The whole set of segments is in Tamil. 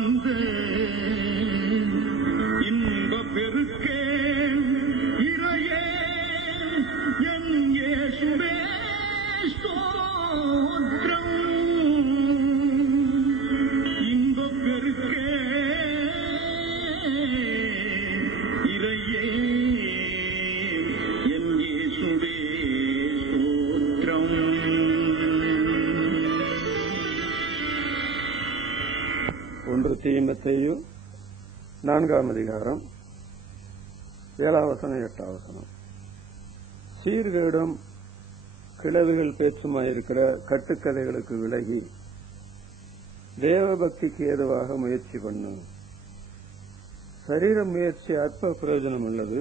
வந்து இன்ப பெருக்கே இறையே என் இயேசுவே ஸ்தோத்திரம். இன்ப பெருக்கே இறையே என் இயேசுவே ஸ்தோத்திரம். ஒன்று தீமத்தேயு 4ஆம் அதிகாரம் 7ஆம் வசனம் 8ஆம் வசனம். சீர்கேடும் கிளவிகள் பேச்சுமாயிருக்கிற கட்டுக்கதைகளுக்கு விலகி தேவபக்திக்கு ஏதுவாக முயற்சி பண்ணு. சரீர முயற்சி அற்ப பிரயோஜனம் உள்ளது.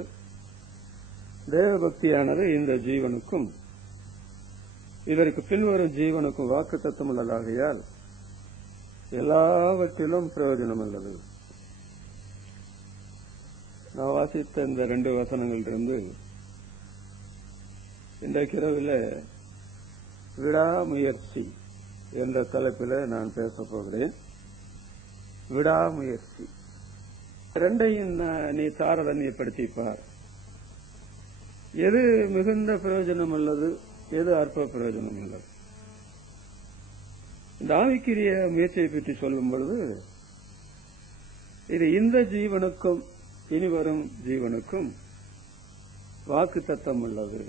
தேவபக்தியானது இந்த ஜீவனுக்கும் இதற்கு பின்வரும் ஜீவனுக்கும் வாக்குத்தத்தம் உள்ளதாகையால் எல்லாவற்றிலும் பிரயோஜனம் உள்ளது. நான் வாசித்த இந்த 2 வசனங்களிலிருந்து இன்றைக்கு இரவில் விடாமுயற்சி என்ற தலைப்பில் நான் பேசப் போகிறேன். விடாமுயற்சி ரெண்டையும் நீ தாரதமியப்படுத்திப்பார். எது மிகுந்த பிரயோஜனம் உள்ளது, எது அற்ப பிரயோஜனம் உள்ளது. இந்த ஆவிக்குரிய முயற்சியை பற்றி சொல்லும் பொழுது இது இந்த ஜீவனுக்கும் இனி வரும் ஜீவனுக்கும் வாக்குத்தத்தம் உள்ளது,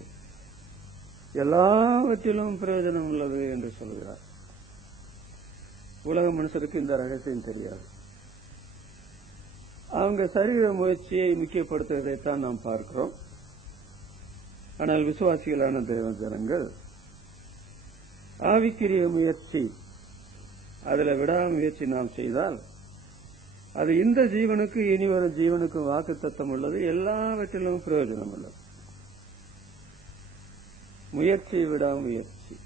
எல்லாவற்றிலும் பிரயோஜனம் உள்ளது என்று சொல்கிறார். உலக மனுஷருக்கு இந்த ரகசியம் தெரியாது. அவங்க சரீர முயற்சியை முக்கியப்படுத்துவதைத்தான் நாம் பார்க்கிறோம். ஆனால் விசுவாசிகளான தேவ ஜனங்கள் ஆவிக்குரிய முயற்சி, அதுல விடாமுயற்சி நாம் செய்தால் அது இந்த ஜீவனுக்கு இனி வரும் ஜீவனுக்கு வாக்குத்தத்தம் உள்ளது, எல்லாவற்றிலும் பிரயோஜனம் உள்ளது. முயற்சி விடாமுயற்சி,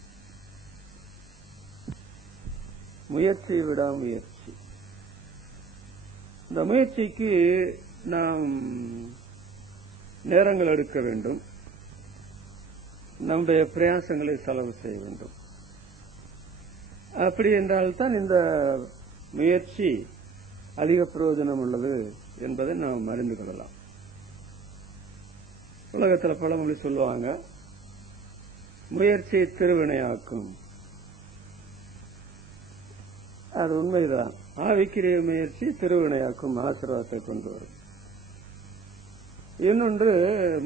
முயற்சி விடாமுயற்சி. இந்த முயற்சிக்கு நாம் நேரங்கள் எடுக்க வேண்டும், நம்முடைய பிரயாசங்களை செலவு செய்ய வேண்டும். அப்படி என்றால்தான் இந்த முயற்சி அதிக பிரயோஜனம் உள்ளது என்பதை நாம் அறிந்து கொள்ளலாம். உலகத்தில் பழமொழி சொல்லுவாங்க, முயற்சி திருவினையாக்கும். அது உண்மைதான். ஆவிக்குரிய முயற்சி திருவினையாக்கும், ஆசீர்வாதத்தை கொண்டு வரும். இன்னொன்று,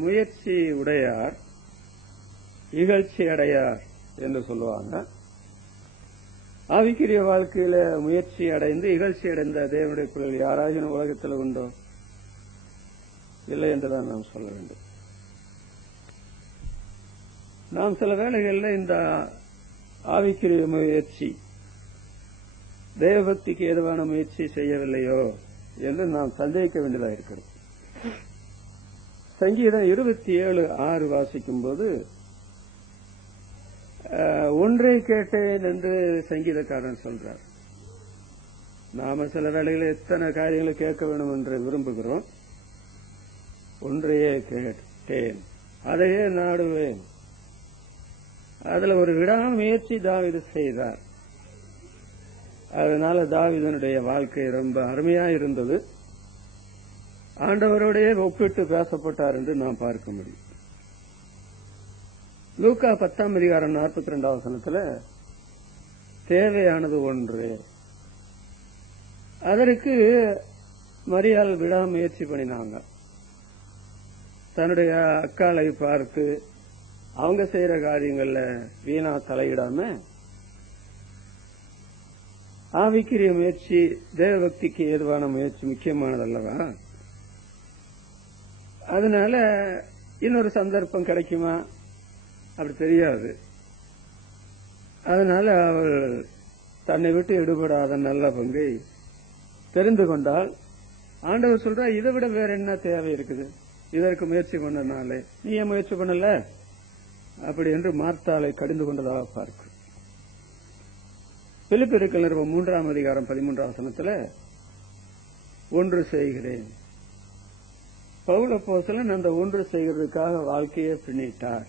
முயற்சி உடையார் இகழ்ச்சி அடையார் என்று சொல்லுவாங்க. ஆவிக்குரிய வாழ்க்கையில முயற்சி அடைந்து இகழ்ச்சி அடைந்த தேவனுடைய பிள்ளைகள் யாராகினும் உலகத்தில் உண்டோ? இல்லை என்றுதான் நாம் சொல்ல வேண்டும். நாம் சில வேளைகளில் இந்த ஆவிக்குரிய முயற்சி, தேவபக்திக்கு ஏதுவான முயற்சி செய்யவில்லையோ என்று நாம் சந்தேகிக்க வேண்டியதாக இருக்கிறது. சங்கீதம் 27:6 வாசிக்கும் போது, ஒன்றை கேட்டேன் என்று சங்கீதக்காரன் சொல்றார். நாம சில வேளைகளில் எத்தனை காரியங்களை கேட்க வேண்டும் என்று விரும்புகிறோம். ஒன்றையே கேட்டேன், அதையே நாடுவேன். அதுல ஒரு விடாமுயற்சி தாவீது செய்தார். அதனால தாவீதனுடைய வாழ்க்கை ரொம்ப அருமையா இருந்தது. ஆண்டவரோடையே ஒப்பிட்டு பேசப்பட்டார் என்று நாம் பார்க்க முடியும். லூக்கா 10ஆம் அதிகாரம் 42ஆம் வசனத்துல தேவையானது ஒன்று. அதற்கு மரியாள் விடாமுயற்சி பண்ணினாங்க. தன்னுடைய அக்காளை பார்த்து அவங்க செய்யற காரியங்கள்ல வீணா தலையிடாம ஆவிக்குரிய முயற்சி, தேவபக்திக்கு ஏதுவான முயற்சி முக்கியமானது அல்லவா? அதனால இன்னொரு சந்தர்ப்பம் கிடைக்குமா அப்படி தெரியாது. அதனால அவள் தன்னை விட்டு எடுபடாத நல்ல பங்கை தெரிந்து கொண்டால், ஆண்டவர் சொல்றா, இதை விட வேற என்ன தேவை இருக்குது, இதற்கு முயற்சி பண்ணனாலே நீ ஏன் முயற்சி பண்ணல அப்படி என்று மார்த்தாளை கடிந்து கொண்டதாக பார்க்க. பிலிப்பியர்கள் நிருபம் 3ஆம் அதிகாரம் 13ஆம் வசனத்துல ஒன்று செய்கிறேன். பவுல் அப்போஸ்தலன் அந்த ஒன்று செய்கிறதுக்காக வாழ்க்கையை பின்னிட்டார்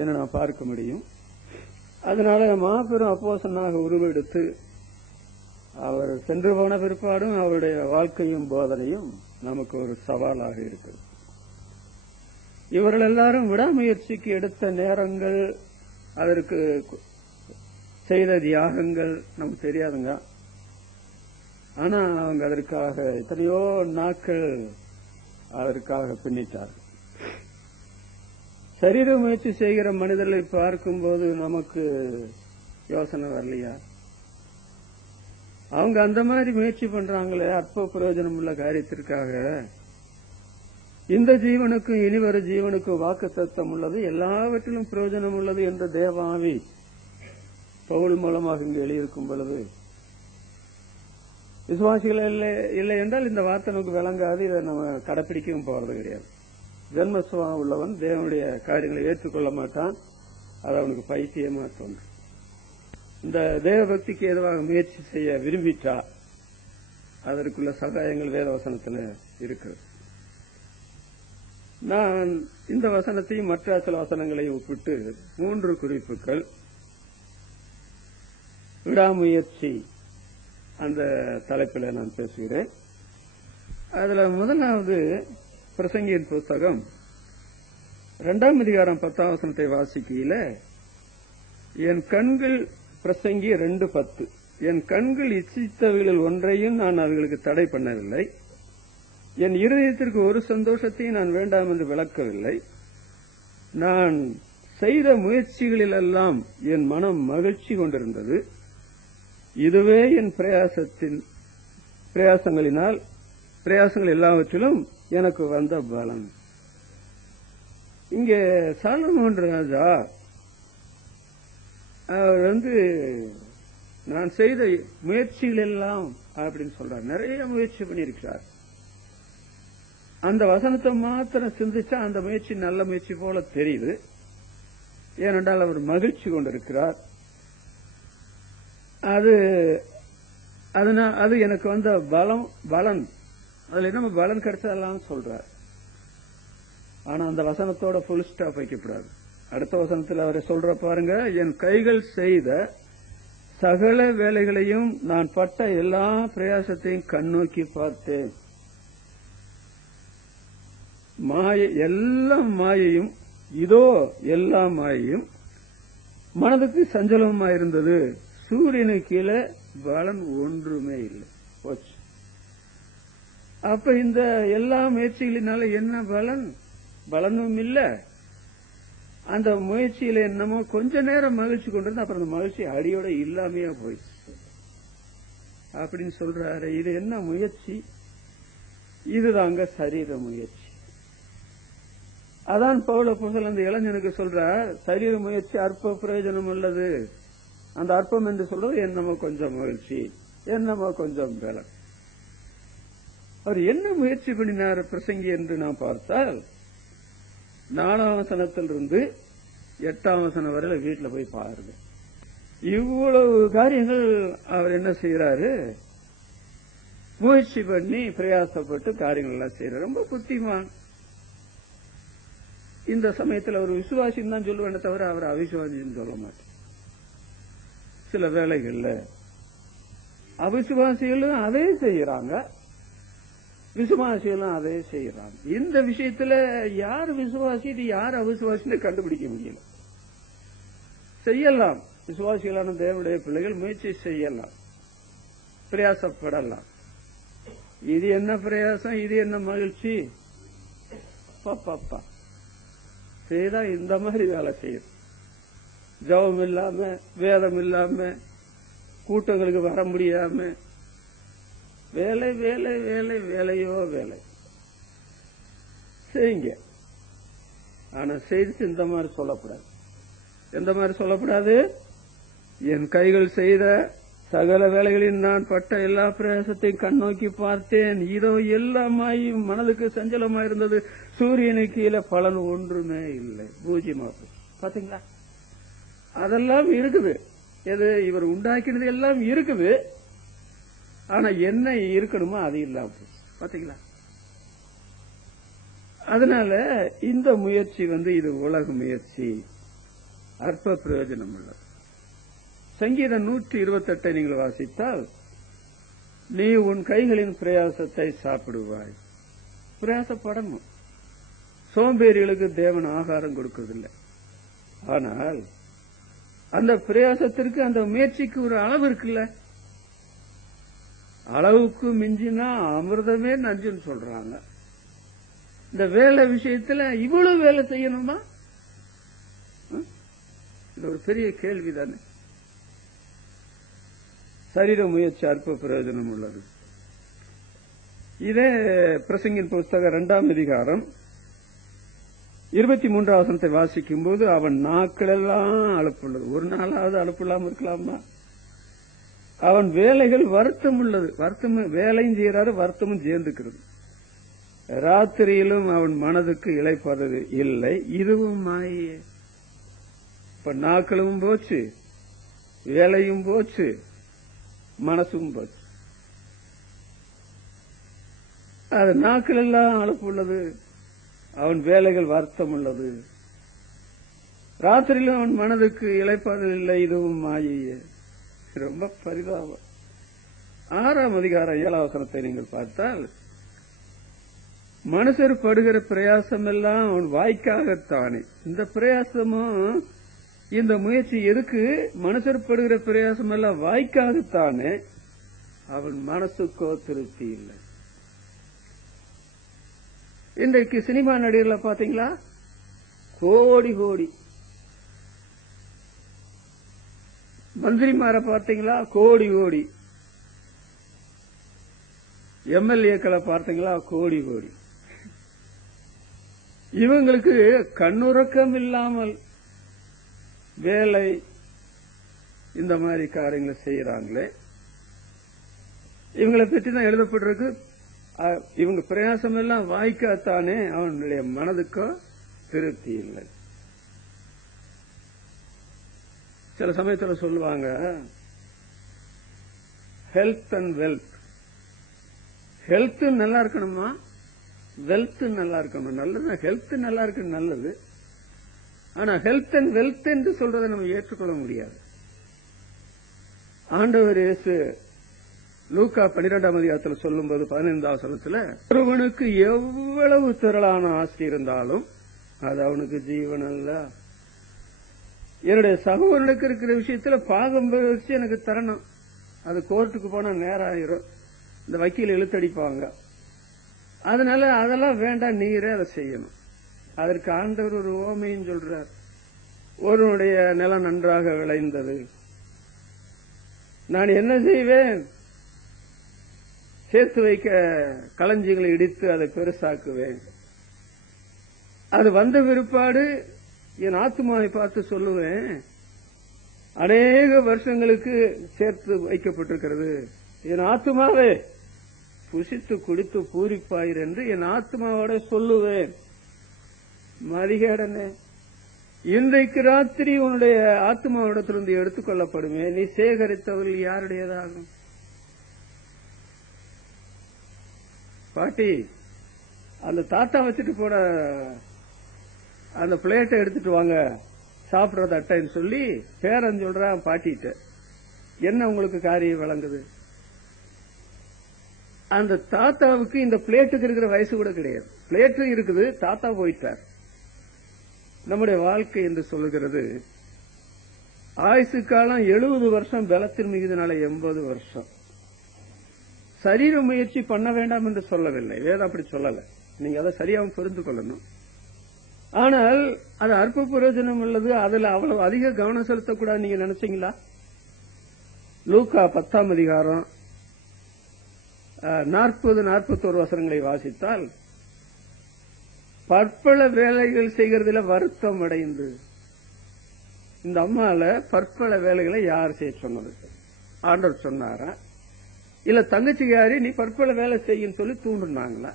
என்று நாம் பார்க்க முடியும். அதனால மாபெரும் அப்போஸ்தலனாக உருவெடுத்து அவர் சென்று போன பிற்பாடும் அவருடைய வாழ்க்கையும் போதனையும் நமக்கு ஒரு சவாலாக இருக்குது. இவர்கள் எல்லாரும் விடாமுயற்சிக்கு எடுத்த நேரங்கள், அதற்கு செய்த தியாகங்கள் நமக்கு தெரியாதுங்க. ஆனா அவங்க அதற்காக எத்தனையோ நாட்கள் அதற்காக பின்னிட்டார். சரீர முயற்சி செய்கிற மனிதர்களை பார்க்கும்போது நமக்கு யோசனை வரலையா? அவங்க அந்த மாதிரி முயற்சி பண்றாங்களே அற்ப பிரயோஜனம் உள்ள காரியத்திற்காக. இந்த ஜீவனுக்கும் இனிவரு ஜீவனுக்கும் வாக்குத்தத்தம் உள்ளது, எல்லாவற்றிலும் பிரயோஜனம் உள்ளது என்ற தேவாவி பவுல் மூலமாக இங்கு எழுதியிருக்கும் பொழுது விசுவாசிகள் இல்லை என்றால் இந்த வார்த்தை நமக்கு விளங்காது. இதை நம்ம கடைப்பிடிக்கவும் போறது கிடையாது. ஜென்மசுவாகம் உள்ளவன் தேவனுடைய காரியங்களை ஏற்றுக்கொள்ள மாட்டான். அது அவனுக்கு பைத்தியமா தோன்றும். இந்த தேவ பக்திக்கு எதுவாக முயற்சி செய்ய விரும்பிட்டா அதற்குள்ள சகாயங்கள் வேத வசனத்தில் இருக்கிறது. நான் இந்த வசனத்தையும் மற்ற சில வசனங்களையும் ஒப்பிட்டு 3 குறிப்புகள் விடாமுயற்சி அந்த தலைப்பில் நான் பேசுகிறேன். அதுல முதலாவது பிரசங்கியின் புஸ்தகம் 2ஆம் அதிகாரம் 10ஆம் வசனத்தை வாசிக்கையில, என் கண்கள் பிரசங்கி 2:10, என் கண்கள் இச்சித்தவைகளில் ஒன்றையும் நான் அவர்களுக்கு தடை பண்ணவில்லை, என் இருதயத்திற்கு ஒரு சந்தோஷத்தையும் நான் வேண்டாம் என்று விளக்கவில்லை, நான் செய்த முயற்சிகளிலெல்லாம் என் மனம் மகிழ்ச்சி கொண்டிருந்தது, இதுவே என் பிரயாசங்கள் எல்லாவற்றிலும் எனக்கு வந்த பலன். இங்கே சாலமோன் ராஜா அவர் நான் செய்த முயற்சிகள் எல்லாம் அப்படின்னு சொல்றார். நிறைய முயற்சி பண்ணியிருக்கிறார். அந்த வசனத்தை மாத்திரம் சிந்திச்சா அந்த முயற்சி நல்ல முயற்சி போல தெரியுது. ஏனென்றால் அவர் மகிழ்ச்சி கொண்டிருக்கிறார். அது எனக்கு வந்த பலன், அதுல என்ன பலன் கிடைச்சதெல்லாம் சொல்றார். ஆனா அந்த வசனத்தோட ஃபுல் ஸ்டாப் வைக்கப்படாது. அடுத்த வசனத்தில் அவரை சொல்ற பாருங்க, என் கைகள் செய்த சகல வேலைகளையும் நான் பட்ட எல்லா பிரயாசத்தையும் கண்ணோக்கி பார்த்தேன். எல்லா மாயையும் இதோ எல்லா மாயையும் மனதுக்கு சஞ்சலமாயிருந்தது, சூரியனுக்கு கீழே பலன் ஒன்றுமே இல்லை, போச்சு. அப்ப இந்த எல்லா முயற்சிகளினால என்ன பலனும் இல்லை. அந்த முயற்சியில என்னமோ கொஞ்ச நேரம் மகிழ்ச்சி கொண்டிருந்தா அப்புறம் அந்த மகிழ்ச்சி அடியோட இல்லாமையா போயிடுச்சு அப்படின்னு சொல்றாரு. இது என்ன முயற்சி? இதுதாங்க சரீர முயற்சி. அதான் பவுல் அப்போஸ்தலன் அந்த இளைஞனுக்கு சொல்றார், சரீர முயற்சி அற்ப பிரயோஜனம் உள்ளது. அந்த அற்பம் என்று சொல்றது என்னமோ கொஞ்சம் மகிழ்ச்சி, என்னமோ கொஞ்சம் பலன். அவர் என்ன முயற்சி பண்ணினார் பிரசங்கி என்று நாம் பார்த்தால், 4ஆம் வசனத்திலிருந்து 8ஆம் வசனம் வரையில வீட்டுல போய் பாருங்க. இவ்வளவு காரியங்கள் அவர் என்ன செய்யறாரு, முயற்சி பண்ணி பிரயாசப்பட்டு காரியங்கள் எல்லாம் செய்யறாரு. ரொம்ப புத்திமான். இந்த சமயத்தில் அவர் விசுவாசின்னு தான் சொல்லுவேன் தவிர அவர் அவிசுவாசின்னு சொல்ல மாட்டேன். சில வேளைகள்ல அவிசுவாசிகளும் அதே செய்யறாங்க, விசுவாசிகளும் அதே செய்யறாங்க. இந்த விஷயத்துல யார் விசுவாசி யார் அவிசுவாசின்னு கண்டுபிடிக்க முடியல. செய்யலாம், விசுவாசிகளான தேவனுடைய பிள்ளைகள் முயற்சி செய்யலாம், பிரயாசப்படலாம். இது என்ன பிரயாசம், இது என்ன மகிழ்ச்சி? பாப்பா செய்தா இந்த மாதிரி வேலை செய்யுது. ஜபம் இல்லாம, வேதம் இல்லாம, கூட்டங்களுக்கு வர முடியாம, வேலை வேலை வேலை வேலையோ வேலை செய்யுங்க. ஆனா செய்து இந்த மாதிரி சொல்லக்கூடாது. எந்த மாதிரி சொல்லக்கூடாது? என் கைகள் செய்த சகல வேலைகளில் நான் பட்ட எல்லா பிரயாசத்தையும் கண்ணோக்கி பார்த்தேன், இதோ எல்லாமாயும் மனதுக்கு சஞ்சலமா இருந்தது, சூரியனுக்கு கீழே பலன் ஒன்றுமே இல்லை, பூஜ்யமா போச்சு. பாத்தீங்களா? அதெல்லாம் இருக்குது. எது இவர் உண்டாக்கினது எல்லாம் இருக்குது. ஆனா என்ன இருக்கணுமோ அது இல்லாம போச்சு. பாத்தீங்களா? அதனால இந்த முயற்சி இது உலக முயற்சி, அற்ப பிரயோஜனம் உள்ளது. சங்கீதம் 128 நீங்கள் வாசித்தால், நீ உன் கைகளின் பிரயாசத்தை சாப்பிடுவாய். பிரயாசப்படணும். சோம்பேறிகளுக்கு தேவன் ஆகாரம் கொடுக்கறதில்லை. ஆனால் அந்த பிரயாசத்திற்கு, அந்த முயற்சிக்கு ஒரு அளவு இருக்குல்ல. அளவுக்கு மிஞ்சினா அமிர்தமே நஞ்சுன்னு சொல்றாங்க. இந்த வேலை விஷயத்துல இவ்வளவு வேலை செய்யணுமா? இது ஒரு பெரிய கேள்விதானே. சரீர முயற்சி அற்ப பிரயோஜனம் உள்ளது. இதே பிரசங்கின் புஸ்தகம் 2ஆம் அதிகாரம் 23ஆம் வசனத்தை வாசிக்கும் போது, அவன் நாட்களெல்லாம் அலுப்புள்ளது. ஒரு நாளாவது அலுப்பு இல்லாம இருக்கலாமா? அவன் வேலைகள் வருத்தம் உள்ளது. வருத்தம், வேலையும் செய்யறாரு, வருத்தமும் சேர்ந்துக்கிறது. ராத்திரியிலும் அவன் மனதுக்கு இளைப்பறது இல்லை, இதுவும் மாயே. இப்ப நாட்களும் போச்சு, வேலையும் போச்சு, மனசும் போச்சு. அது நாட்கள் எல்லாம் அலுப்பு உள்ளது, அவன் வேலைகள் வருத்தம் உள்ளது. ராத்திரியிலும் அவன் மனதுக்கு இளைப்பது இல்லை, இதுவும் மாயே. ரொம்ப பரிதாபம். 6ஆம் அதிகாரம் 7ஆம் வசனத்தை நீங்கள் பார்த்தால், மனுஷர் படுகிற பிரயாசம் எல்லாம் அவன் வாய்க்காகத்தானே. இந்த பிரயாசமும் இந்த முயற்சி எதுக்கு? மனுஷர் படுகிற பிரயாசம் எல்லாம் வாய்க்காகத்தானே, அவன் மனசுக்கோ திருப்தி இல்லை. இன்றைக்கு சினிமா நடிகர்ல பாத்தீங்களா? கோடி கோடி. மந்திரிமாரை பார்த்தீங்களா? கோடி கோடி. எம்எல்ஏக்களை பார்த்தீங்களா? கோடி கோடி. இவங்களுக்கு கண்ணுறக்கம் இல்லாமல் வேலை, இந்த மாதிரி காரியங்களை செய்யறாங்களே, இவங்களை பற்றி தான் எழுதப்பட்டிருக்கு. இவங்க பிரயாசம் எல்லாம் வாய்க்காத்தானே, அவனுடைய மனதுக்கோ திருப்தி இல்லை. சில சமயத்தில் சொல்லுவாங்க, ஹெல்த் அண்ட் வெல்த். ஹெல்த் நல்லா இருக்கணுமா, வெல்த் நல்லா இருக்கணும். நல்லது, ஹெல்த் நல்லா இருக்கு நல்லது. ஆனா ஹெல்த் அண்ட் வெல்த் என்று சொல்றதை நம்ம ஏற்றுக்கொள்ள முடியாது. ஆண்டவர் இயேசு லூக்கா 12ஆம் அதிகாரத்தில் சொல்லும்போது 15ஆம் வசனத்துல, ஒருவனுக்கு எவ்வளவு திரளான ஆஸ்தி இருந்தாலும் அது அவனுக்கு ஜீவன் அல்ல. என்னுடைய சகோதரனுக்கு இருக்கிற விஷயத்துல பாகம் வச்சு எனக்கு தரணும். அது கோர்ட்டுக்கு போனா நேரம் ஆயிரும், இந்த வக்கீல் இழுத்தடிப்பாங்க. அதனால அதெல்லாம் வேண்டாம், நீரே அதை செய்யணும். அதற்கு ஆண்டவர் ஒரு உவமையும் சொல்றார். ஒருவனுடைய நிலம் நன்றாக விளைந்தது, நான் என்ன செய்வேன்? சேர்த்து வைக்க களஞ்சியங்களை இடித்து அதை பெருசாக்குவேன். அது வந்த பிற்பாடு என் ஆத்துமாவை பார்த்து சொல்லுவேன், அநேக வருஷங்களுக்கு சேர்த்து வைக்கப்பட்டிருக்கிறது, என் ஆத்துமாவே புசித்து குடித்து பூரிப்பாயிரு என்று என் ஆத்மாவோட சொல்லுவேன். மதிகேடனே, இன்றைக்கு ராத்திரி உன்னுடைய ஆத்மாவிடத்திலிருந்து எடுத்துக் கொள்ளப்படுமே, நீ சேகரித்தவர்கள் யாருடையதாகும்? பாட்டி, அந்த தாத்தா வச்சுட்டு போன அந்த பிளேட்டை எடுத்துட்டு வாங்க, சாப்பிடுறது அட்டைன்னு சொல்லி பேரன் சொல்றான் பாட்டிட்ட. என்ன உங்களுக்கு காரியம் விளங்குது? அந்த தாத்தாவுக்கு இந்த பிளேட்டுக்கு இருக்கிற வயசு கூட கிடையாது. பிளேட்டு இருக்குது, தாத்தா போயிட்டார். நம்முடைய வாழ்க்கை என்று சொல்லுகிறது, ஆயுசு காலம் 70 வருஷம், பலத்தின் மிகுதினால 80 வருஷம். சரீர முயற்சி பண்ண வேண்டாம் என்று சொல்லவில்லை, வேதம் அப்படி சொல்லல. நீங்க அதை சரியாக புரிந்து கொள்ளணும். ஆனால் அது அற்ப பிரயோஜனம் உள்ளது, அதுல அவ்வளவு அதிக கவனம் செலுத்தக்கூடாது நீங்க நினைச்சீங்களா? லூக்கா 10ஆம் அதிகாரம் 40-41 வசனங்களை வாசித்தால், பற்பல வேலைகள் செய்கிறதுல வருத்தம் அடைந்து, இந்த அம்மால பற்பல வேலைகளை யார் செய்ய சொன்னது? ஆண்டவர் சொன்னாரா? இல்ல தங்கச்சிக்காரி நீ பற்பல வேலை செய்யும் சொல்லி தூண்டுனாங்களா?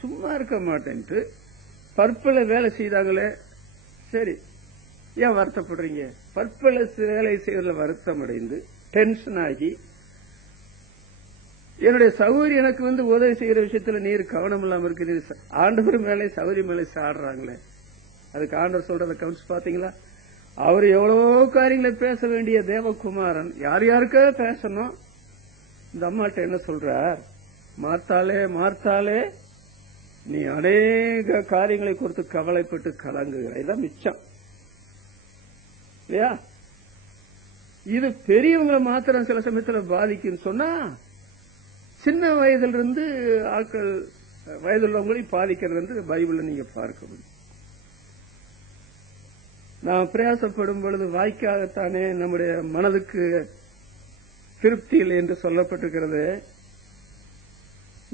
சும்மா இருக்க மாட்டேன்ட்டு பற்பல வேலை செய்தாங்களே. சரி, ஏன் வருத்தப்படுறீங்க? பற்பல வேலை செய்வதில் வருத்தம் அடைந்து டென்ஷன் ஆகி, என்னுடைய சகோதரி எனக்கு உதவி செய்யற விஷயத்துல நீர் கவனம் இல்லாம இருக்கு, ஆண்டவர் மேலே சகோதரி மேலே சாடுறாங்களே. அதுக்கு ஆண்டவர் சொல்றத கவனிச்சு பாத்தீங்களா? அவர் எவ்வளவோ காரியங்களை பேச வேண்டிய தேவகுமாரன் யார் யாருக்காக பேசணும், இந்த அம்மாட்ட என்ன சொல்றார், மார்த்தாலே மார்த்தாலே, நீ அநேக காரியங்களை குறித்து கவலைப்பட்டு கலங்குகிறாய், இதான் மிச்சம் இல்லையா? இது பெரியவங்களை மாத்திரம் சில சமயத்துல பாதிக்குன்னு சொன்னா, சின்ன வயதிலிருந்து ஆட்கள் வயதுள்ளவங்களையும் பாதிக்கிறது என்று பைபிள்ல நீங்க பார்க்க முடியும். நாம் பிரயாசப்படும் பொழுது வாய்க்காகத்தானே நம்முடைய மனதுக்கு திருப்தி இல்லை என்று சொல்லப்பட்டிருக்கிறது.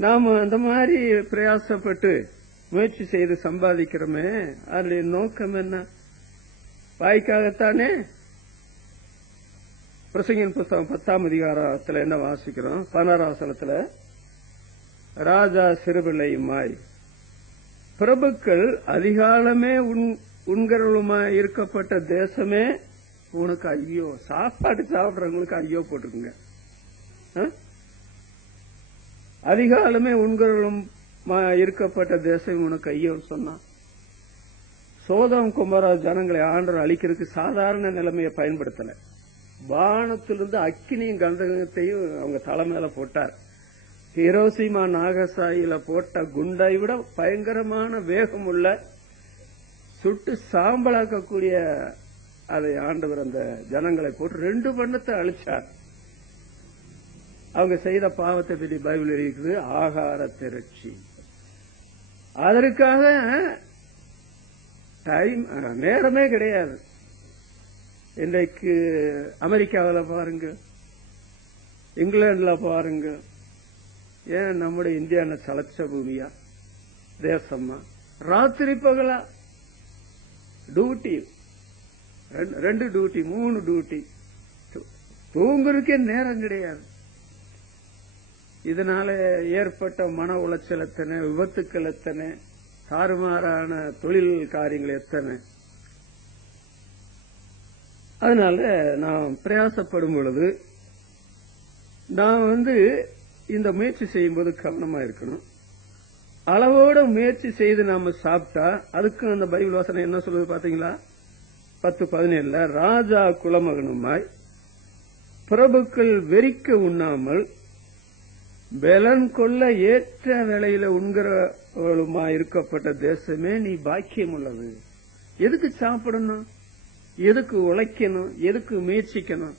நாம அந்த மாதிரி பிரயாசப்பட்டு முயற்சி செய்து சம்பாதிக்கிறோமே, அதனுடைய நோக்கம் என்ன? வாய்க்காகத்தானே. பிரசங்கின் புத்தகம் 10ஆம் அதிகாரத்தில் என்ன வாசிக்கிறோம்? 16ஆம் வசனத்துல, ராஜா சிறுபிள்ளையுமாய் பிரபுக்கள் அதிகாலமே உண்கிறவளுமாய் இருக்கப்பட்ட தேசமே உனக்கு ஐயோ. சாப்பாட்டு சாப்பிடுறவங்களுக்கு ஐயோ போட்டுக்குங்க. அதிகாலமே உண்கிறவளும் இருக்கப்பட்ட தேசம் உனக்கு ஐயோ சொன்னான். சோதம் குமாரா ஜனங்களை ஆண்டவர் அழிக்கிறதுக்கு சாதாரண நிலைமையை பயன்படுத்தல. வானத்திலிருந்து அக்கினியும் கந்தகத்தையும் அவங்க தலை மேல போட்டார். ஹிரோசிமா நாகசாயில போட்ட குண்டை விட பயங்கரமான வேகம் உள்ள சுட்டு சாம்பலாக்கக்கூடிய அதை ஆண்டவர் அந்த ஜனங்களை போட்டு 2 பண்டத்தை அழிச்சார். அவங்க செய்த பாவத்தை பற்றி பைபிள் இருக்குது, ஆகார திரட்சி. அதற்காக நேரமே கிடையாது. இன்றைக்கு அமெரிக்காவில் பாருங்க, இங்கிலாந்துல பாருங்க, ஏன் நம்முடைய இந்தியா சலச்ச பூமியா தேசமா? ராத்திரி பகலா டியூட்டி, 2 டியூட்டி 3 டியூட்டி, தூங்குறதுக்கே நேரம் கிடையாது. இதனால ஏற்பட்ட மன உளைச்சல் எத்தனை, விபத்துக்கள் எத்தனை, தாறுமாறான தொழில் காரியங்கள் எத்தனை. அதனால நாம் பிரயாசப்படும் பொழுது நாம் இந்த முயற்சி செய்யும் போது கவனமா இருக்கணும். அளவோட முயற்சி செய்து நாம சாப்பிட்டா, அதுக்கு அந்த பைபிள் வசனம் என்ன சொல்லுது பாத்தீங்களா? 10:17 ராஜா குலமகனுமாய் பிரபுக்கள் வெறிக்க உண்ணாமல் பலன் கொள்ள ஏற்ற வேளையில உண்கிறவளுமாய் இருக்கப்பட்ட தேசமே நீ பாக்கியம் உள்ளது. எதுக்கு சாப்பிடணும்? எதுக்கு உழைக்கணும்? எதுக்கு முயற்சிக்கணும்?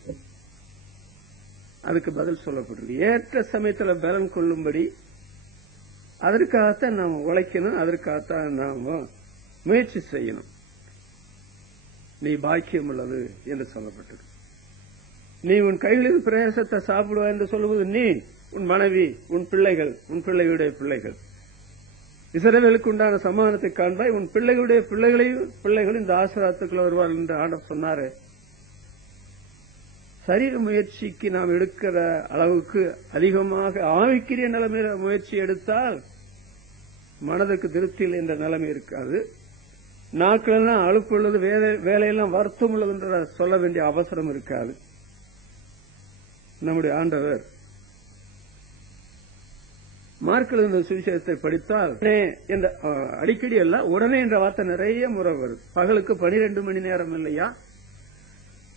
அதுக்கு பதில் சொல்லப்பட்டிருக்கு. ஏற்ற சமயத்துல பலன் கொள்ளும்படி அதற்காகத்தான் நாம் உழைக்கணும், அதற்காகத்தான் நாம முயற்சி செய்யணும். நீ பாக்கியம் உள்ளது என்று சொல்லப்பட்டது. நீ உன் கைகளில் பிரயாசத்தை சாப்பிடுவா என்று சொல்லுவது நீ, உன் மனைவி, உன் பிள்ளைகள், உன் பிள்ளைகளுடைய பிள்ளைகள். இஸ்ரவேலுக்கு உண்டான சமாதானத்தை காண்பாய், உன் பிள்ளைகளுடைய பிள்ளைகள் இந்த ஆசீர்வாதத்துக்குள்ள வருவார்கள் என்று ஆண்டவர் சொன்னாரு. சரீர முயற்சிக்கு நாம் எடுக்கிற அளவுக்கு அதிகமாக ஆவிக்குரிய நிலைமையில முயற்சி எடுத்தால் மனதுக்கு திருப்தியில் என்ற நிலைமை இருக்காது. நாட்களெல்லாம் அழுப்புள்ளது, வேலையெல்லாம் வருத்தம் உள்ளது என்ற சொல்ல வேண்டிய அவசரம் இருக்காது. நம்முடைய ஆண்டவர் மார்க் எழுதின சுவிசேஷத்தை படித்தால் அடிக்கடி அல்ல, உடனே என்ற வார்த்தை நிறைய முறை வருது. பகலுக்கு 12 மணி நேரம் இல்லையா?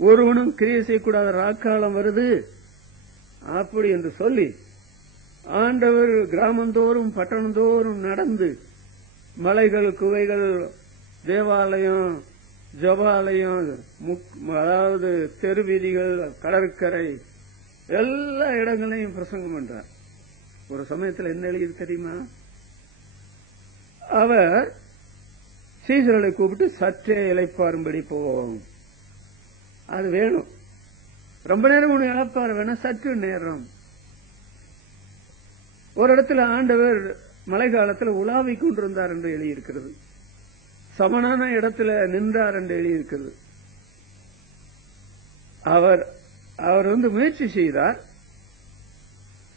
ஒருவனும் கிரியை செய்யக்கூடாத ராக்காலம் வருது அப்படி என்று சொல்லி ஆண்டவர் கிராமந்தோறும் பட்டணந்தோறும் நடந்து மலைகள், குகைகள், தேவாலயம், ஜபாலயம், அதாவது தெருவீதிகள், கடற்கரை, எல்லா இடங்களையும் பிரசங்கம் பண்றார். ஒரு சமயத்தில் என்ன எழுதி தெரியுமா? அவர் சீசர்களை கூப்பிட்டு சற்றே இளைப்பாரும்படி போவோம். அது வேணும். ரொம்ப நேரம் ஒண்ணு இழப்பாரு வேணா, சற்று நேரம். ஒரு இடத்துல ஆண்டவர் மழை காலத்தில் உலாவிக் கொண்டிருந்தார் என்று எழுதியிருக்கிறது. சமனான இடத்துல நின்றார் என்று எழுதியிருக்கிறது. அவர் முயற்சி செய்தார்.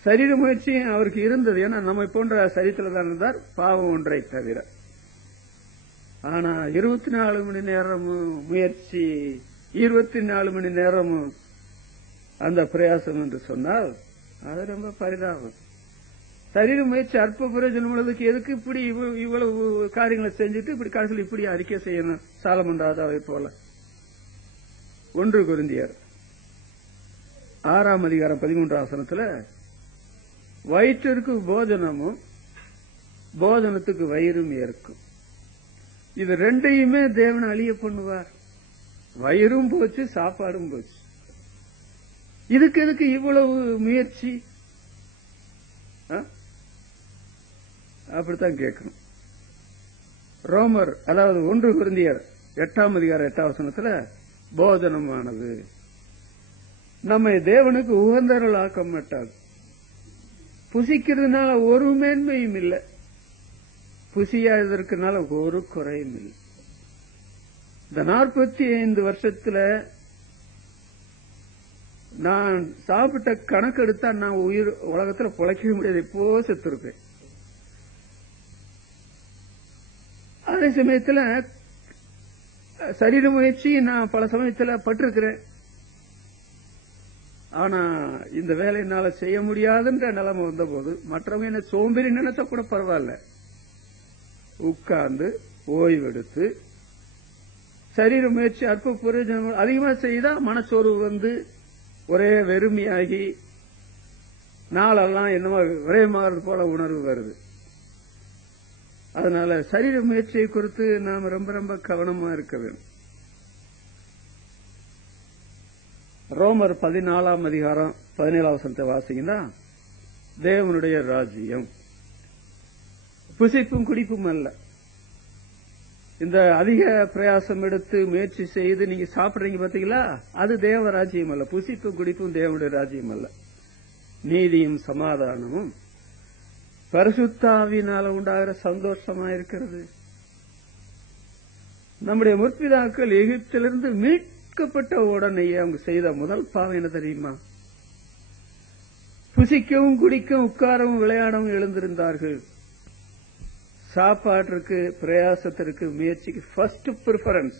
சரீர முயற்சியும் அவருக்கு இருந்தது. ஏன்னா நம்ம போன்ற சரீரத்தில் தான் இருந்தார், பாவம் ஒன்றை தவிர. ஆனா 24 மணி நேரமும் முயற்சி, 24 மணி நேரமும் அந்த பிரயாசம் என்று சொன்னால் அது ரொம்ப பரிதாபம். சரீர முயற்சி அற்ப பிரயோஜனம் உள்ளதுக்கு எதுக்கு இப்படி இவ்வளவு காரியங்களை செஞ்சுட்டு இப்படி கடைசியில் இப்படி அறிக்கை செய்யணும்? சாலமன் ராஜாவை போல. 1 கொரிந்தியர் 6ஆம் அதிகாரம் 13ஆம் வசனத்துல வயிற்றிற்கு போஜனமும் போஜனத்துக்கு வயிறும் ஏற்கும். இது ரெண்டையுமே தேவன் அழிய பண்ணுவார். வயிறும் போச்சு, சாப்பாடும் போச்சு. இதுக்கு எதுக்கு இவ்வளவு முயற்சி? அப்படித்தான் கேட்கணும். ரோமர், அதாவது 1 கொரிந்தியர் 8ஆம் அதிகாரம் 8ஆம் வசனத்துல போஜனமானது நம்மை தேவனுக்கு உகந்தருள் ஆக்க மாட்டாது. புசிக்கிறதுனால ஒரு மேன்மையும் இல்லை, புசியாததற்குனால ஒரு குறையும் இல்லை. இந்த 45 வருஷத்துல நான் சாப்பிட்ட கணக்கெடுத்தா நான் உலகத்துல பிழைக்கவே முடியாது, எப்போ செத்துருப்பேன். அதே சமயத்துல சரீர முயற்சி நான் பல சமயத்துல பட்டிருக்கிறேன். ஆனா இந்த வேலை என்னால செய்ய முடியாதுன்ற நிலைமை வந்த போது மற்றவங்க என்ன சோம்பேறி நினைச்சா கூட பரவாயில்ல, உட்கார்ந்து ஓய்வெடுத்து சரீர முயற்சி அற்ப பிரயோஜனம் அதிகமா செய்தா மனச்சோர்வு வந்து ஒரே வெறுமையாகி நாளெல்லாம் என்னமோ விரயமாகிறது போல உணர்வு வருது. அதனால சரீர முயற்சியை குறித்து நாம் ரொம்ப ரொம்ப கவனமா இருக்க வேண்டும். ரோமர் 14ஆம் அதிகாரம் 17ஆம் வசனத்தை வாசிங்கன்னா, தேவனுடைய ராஜ்யம் புசிப்பும் குடிப்பும் அல்ல. இந்த அதிக பிரயாசம் எடுத்து முயற்சி செய்து நீங்க சாப்பிடுறீங்க பாத்தீங்களா, அது தேவ ராஜ்யம் அல்ல. புசிப்பும் குடிப்பும் தேவனுடைய ராஜ்யம் அல்ல. நீதியும் சமாதானமும் பரிசுத்தாவினால உண்டாகிற சந்தோஷமா இருக்கிறது. நம்முடைய முற்பிதாக்கள் எகிப்திலிருந்து மீட்கப்பட்ட உடனேயே அவங்க செய்த முதல் பாவம் என்ன தெரியுமா? புசிக்கவும் குடிக்கவும் உட்காரவும் விளையாடவும் எழுந்திருந்தார்கள். சாப்பாட்டிற்கு, பிரயாசத்திற்கு, முயற்சிக்கு ஃபர்ஸ்ட் பிரிஃபரன்ஸ்.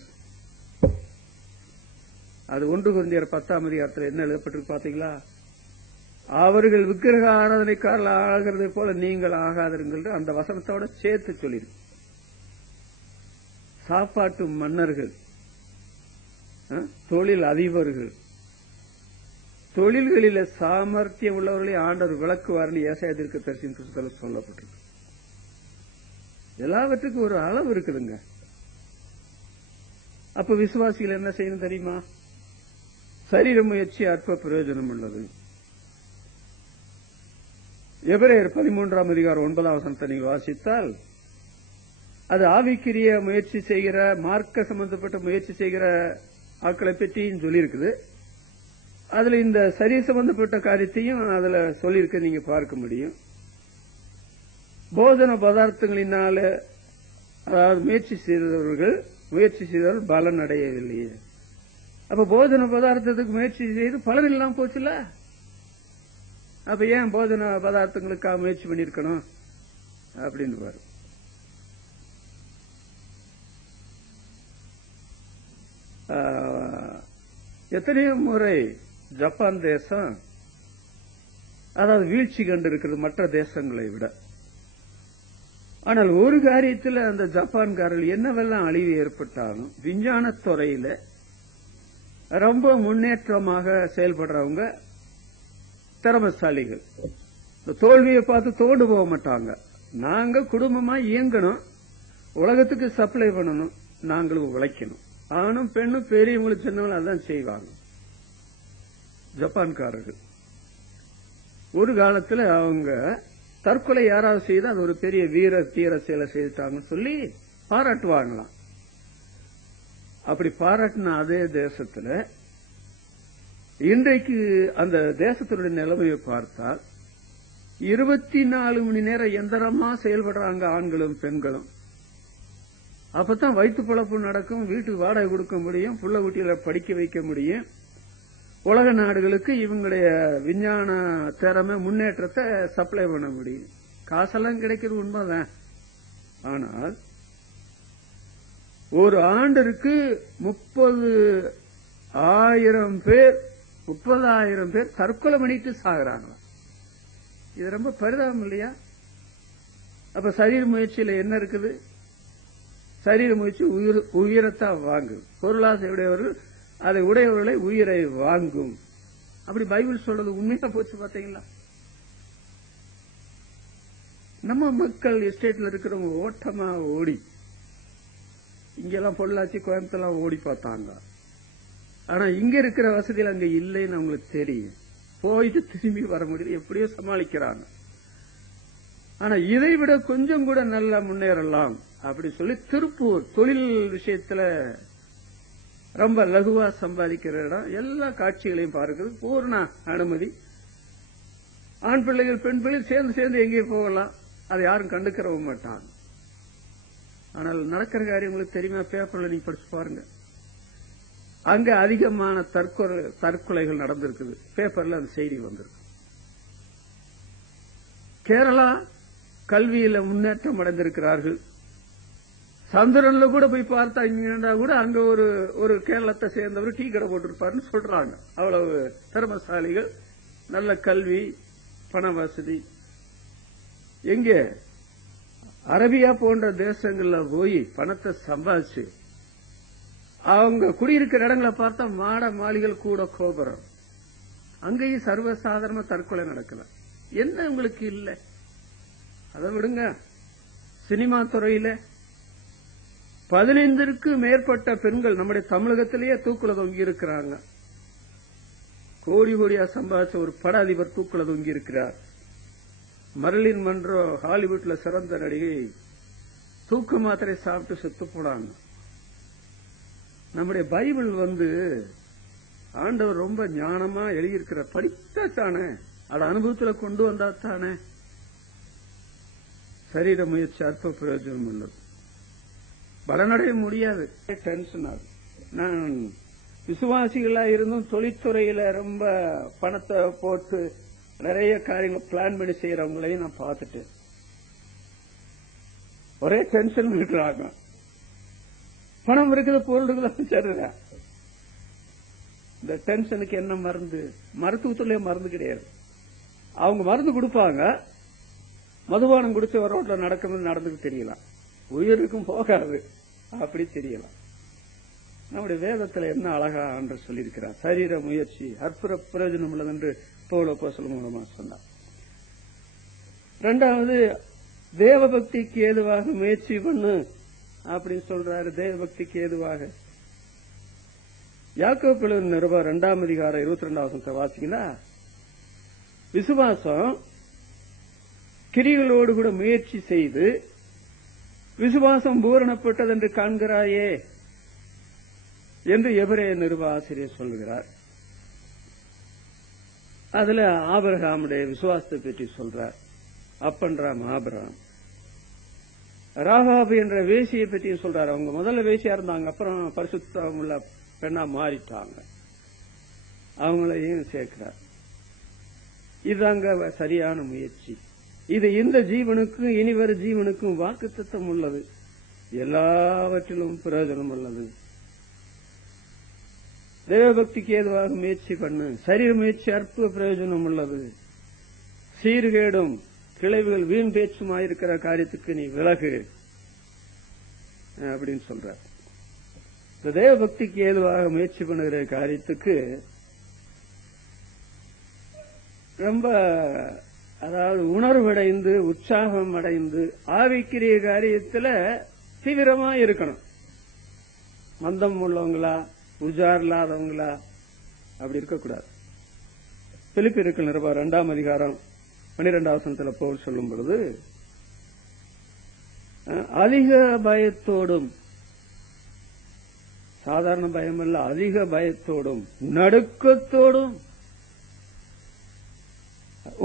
அது 1 கொரிந்தியர் 10ஆம் அதிகாரத்தில் என்ன எழுதப்பட்டிருக்கு பாத்தீங்களா? அவர்கள் விக்கிரக ஆராதனைக்காரர்கள் ஆகிறதை போல நீங்கள் ஆகாதிருங்கள். அந்த வசனத்தோட சேர்த்து சொல்லிருக்கு. சாப்பாட்டு மன்னர்கள், தொழில் அதிபர்கள், தொழில்களில சாமர்த்தியம் உள்ளவர்களை ஆண்டவர் விளக்குவார்னு ஏசாயா தீர்க்கதரிசியின் புத்தகத்தில் சொல்லப்பட்டிருக்கு. எல்லாவற்றுக்கும் ஒரு அளவு இருக்குதுங்க. அப்ப விசுவாசிகள் என்ன செய்யணும் தெரியுமா? சரீர முயற்சி அற்ப பிரயோஜனம் உள்ளது. எபிரேயர் 13ஆம் அதிகாரம் 9ஆம் வசனத்தை நீங்க வாசித்தால், அது ஆவிக்குரிய முயற்சி செய்கிற, மார்க்க சம்பந்தப்பட்ட முயற்சி செய்கிற ஆட்களை பற்றியும் சொல்லியிருக்குது. அதுல இந்த சரீர சம்பந்தப்பட்ட காரியத்தையும் அதுல சொல்லியிருக்க நீங்க பார்க்க முடியும். போஜன பதார்த்தங்களினால, அதாவது முயற்சி செய்தவர்கள் பலன் அடையவில்லையே. அப்ப போஜன பதார்த்தத்துக்கு முயற்சி செய்து பலன் இல்லாம போச்சுல. அப்ப ஏன் போஜன பதார்த்தங்களுக்காக முயற்சி பண்ணிருக்கணும் அப்படின்னு பாரு. எத்தனையோ முறை ஜப்பான் தேசம் அதாவது வீழ்ச்சி கண்டு இருக்கிறது மற்ற தேசங்களை விட. ஆனால் ஒரு காரியத்தில் அந்த ஜப்பான்காரர்கள் என்னவெல்லாம் அழிவு ஏற்பட்டாலும் விஞ்ஞான துறையில ரொம்ப முன்னேற்றமாக செயல்படுறவங்க திறமசாலிகள். தோல்வியை பார்த்து தோண்டு போக மாட்டாங்க. நாங்க குடும்பமா இயங்கணும், உலகத்துக்கு சப்ளை பண்ணணும், நாங்களும் உழைக்கணும். ஆணும் பெண்ணும் பெரியவங்களுக்கு சின்னவங்களும் அதான் செய்வாங்க ஜப்பான்காரர்கள். ஒரு காலத்துல அவங்க தற்கொலை யாராவது செய்தா அது ஒரு பெரிய வீர தீர செயலை செய்தாங்கன்னு சொல்லி பாராட்டுவாங்களாம். அப்படி பாராட்டின அதே தேசத்துல இன்றைக்கு அந்த தேசத்தினுடைய நிலைமையை பார்த்தால் 24 மணி நேரம் எந்திரமா செயல்படுறாங்க ஆண்களும் பெண்களும். அப்பதான் வயிற்று பிழப்பு நடக்கும், வீட்டுக்கு வாடகை கொடுக்க முடியும், புள்ள குட்டிகளை படிக்க வைக்க முடியும். உலக நாடுகளுக்கு இவங்களுடைய விஞ்ஞான திறமை முன்னேற்றத்தை சப்ளை பண்ண முடியும். காசெல்லாம் கிடைக்கிறது உண்மைதான். ஆனால் ஒரு ஆண்டிற்கு 30,000 பேர் தற்கொலை பண்ணிட்டு சாகுறாங்களா? இது ரொம்ப பரிதாபம் இல்லையா? அப்ப சரீர முயற்சியில என்ன இருக்குது? சரீர முயற்சி உயிரத்தான் வாங்கும். பொருளாசை உடையவர்கள் அதை உடையவர்களை உயிரை வாங்கும். அப்படி பைபிள் சொல்றது உண்மையா போச்சு பாத்தீங்களா? நம்ம மக்கள் எஸ்டேட்ல இருக்கிறவங்க ஓட்டமா ஓடி இங்கெல்லாம் பொள்ளாச்சி கோயம்புத்தூர்லாம் ஓடி பார்த்தாங்க. ஆனா இங்க இருக்கிற வசதியில் அங்க இல்லைன்னு அவங்களுக்கு தெரியும். போயிட்டு திரும்பி வர முடியல, எப்படியோ சமாளிக்கிறாங்க. ஆனா இதை விட கொஞ்சம் கூட நல்லா முன்னேறலாம் அப்படி சொல்லி திருப்பூர் தொழில் விஷயத்துல ரொம்ப லகுவா சம்பாதிக்கிற இடம். எல்லா காட்சிகளையும் பார்க்கிறது, பூர்ண அனுமதி. ஆண் பிள்ளைகள் பெண் பிள்ளைகள் சேர்ந்து சேர்ந்து எங்கே போகலாம், அதை யாரும் கண்டுக்கிறவும் மாட்டாங்க. ஆனால் நடக்கிற காரியங்களுக்கு தெரியுமா? பேப்பர்ல நீங்க படிச்சு பாருங்க. அங்க அதிகமான தற்கொலைகள் நடந்திருக்குது. பேப்பர்ல அந்த செய்தி வந்திருக்கு. கேரளா கல்வியில முன்னேற்றம் அடைந்திருக்கிறார்கள். சந்திரன்ல கூட போய் பார்த்தா கூட அங்க ஒரு கேரளத்தை சேர்ந்தவர் டீ கடை போட்டிருப்பாருன்னு சொல்றாங்க. அவ்வளவு திறமசாலிகள், நல்ல கல்வி, பண வசதி. எங்க அரபியா போன்ற தேசங்கள்ல போய் பணத்தை சம்பாதிச்சு அவங்க குடியிருக்கிற இடங்களை பார்த்தா மாட மாளிகள் கூட கோபுரம். அங்கேயும் சர்வசாதாரண தற்கொலை நடக்கல. என்ன உங்களுக்கு இல்ல? அதை விடுங்க. சினிமா துறையில 15ற்கு மேற்பட்ட பெண்கள் நம்முடைய தமிழகத்திலேயே தூக்குல தொங்கி இருக்கிறாங்க. கோடி கோடியா சம்பாதிச்ச ஒரு பட அதிபர் தூக்குல தொங்கி இருக்கிறார். மர்லின் மன்றோ ஹாலிவுட்ல சிறந்த நடிகை தூக்கு மாத்திரை சாப்பிட்டு செத்து போனாங்க. நம்முடைய பைபிள் ஆண்டவர் ரொம்ப ஞானமா எழுதியிருக்கிற, படித்தா தானே, அதை அனுபவத்துல கொண்டு வந்தா தானே. சரீர முயற்சி அற்ப பிரயோஜனம் உள்ளது, பலனடைய முடியாது. டென்ஷன் ஆகுது. நான் விசுவாசிகளா இருந்தும் தொழில்துறையில ரொம்ப பணத்தை போட்டு நிறைய காரியங்கள் பிளான் பண்ணி செய்யறவங்களையும் நான் பார்த்துட்டேன். ஒரே டென்ஷன் இருக்கிறாங்க. பணம் இருக்குது, பொருள் இருக்குது, சரிதான். இந்த டென்ஷனுக்கு என்ன மருந்து? மருத்துவத்துலயே மருந்து கிடையாது. அவங்க மருந்து கொடுப்பாங்க, மதுபானம் குடிச்சு ஒரு ரோட்ல நடக்கும்போது நடந்துக்கு தெரியலாம், உயிருக்கும் போகாது, அப்படி தெரியலாம். நம்முடைய வேதத்துல என்ன அழகா என்று சொல்லியிருக்கிறார். சரீர முயற்சி அற்புத பிரயோஜனம் உள்ளது என்று பவுல் அப்போஸ்தலன் மூலமா சொன்னார். இரண்டாவது, தேவபக்திக்கு ஏதுவாக முயற்சி பண்ணு அப்படின்னு சொல்றாரு. தேவபக்திக்கு ஏதுவாக யாக்கோபு நிருபம் 2ஆம் அதிகாரம் 22 வாசிங்கன்னா, விசுவாசம் கிரிகளோடு கூட முயற்சி செய்து விசுவாசம் பூரணப்பட்டது என்று காண்கிறாயே என்று எபிரேய நிருப ஆசிரியர் சொல்லுகிறார். அதுல ஆபிரகாமுடைய விசுவாசத்தை பற்றி சொல்றார். அப்பன்றாம் ஆபிரகாம். ராகாபு என்ற வேசியை பற்றியும் சொல்றாரு. அவங்க முதல்ல வேசியா இருந்தாங்க, அப்புறம் பரிசுத்தம் உள்ள பெண்ணா மாறிட்டாங்க. அவங்களையும் சேர்க்கிறார். இதுதாங்க சரியான முயற்சி. இது இந்த ஜீவனுக்கும் இனிவரும் ஜீவனுக்கும் வாக்குத்தத்தம் உள்ளது, எல்லாவற்றிலும் பிரயோஜனம் உள்ளது. தேவபக்திக்கு ஏதுவாக முயற்சி பண்ணு. சரீர முயற்சி அற்புத பிரயோஜனம் உள்ளது. சீர்கேடும் கிளைவுகள் வீண் பேச்சுமாயிருக்கிற காரியத்துக்கு நீ விலகு அப்படின்னு சொல்ற. இந்த தேவபக்திக்கு ஏதுவாக முயற்சி பண்ணுகிற காரியத்துக்கு ரொம்ப, அதாவது உணர்வடைந்து உற்சாகம் அடைந்து ஆவிக்கிரிய காரியத்துல தீவிரமா இருக்கணும். மந்தம் உள்ளவங்களா உஜார் இல்லாதவங்களா அப்படி இருக்கக்கூடாது. பிலிப்பியருக்கு நிருபம் 2ஆம் அதிகாரம் 12 பவுல் சொல்லும் பொழுது, அதிக பயத்தோடும், சாதாரண பயம் அல்ல, அதிக பயத்தோடும் நடுக்கத்தோடும்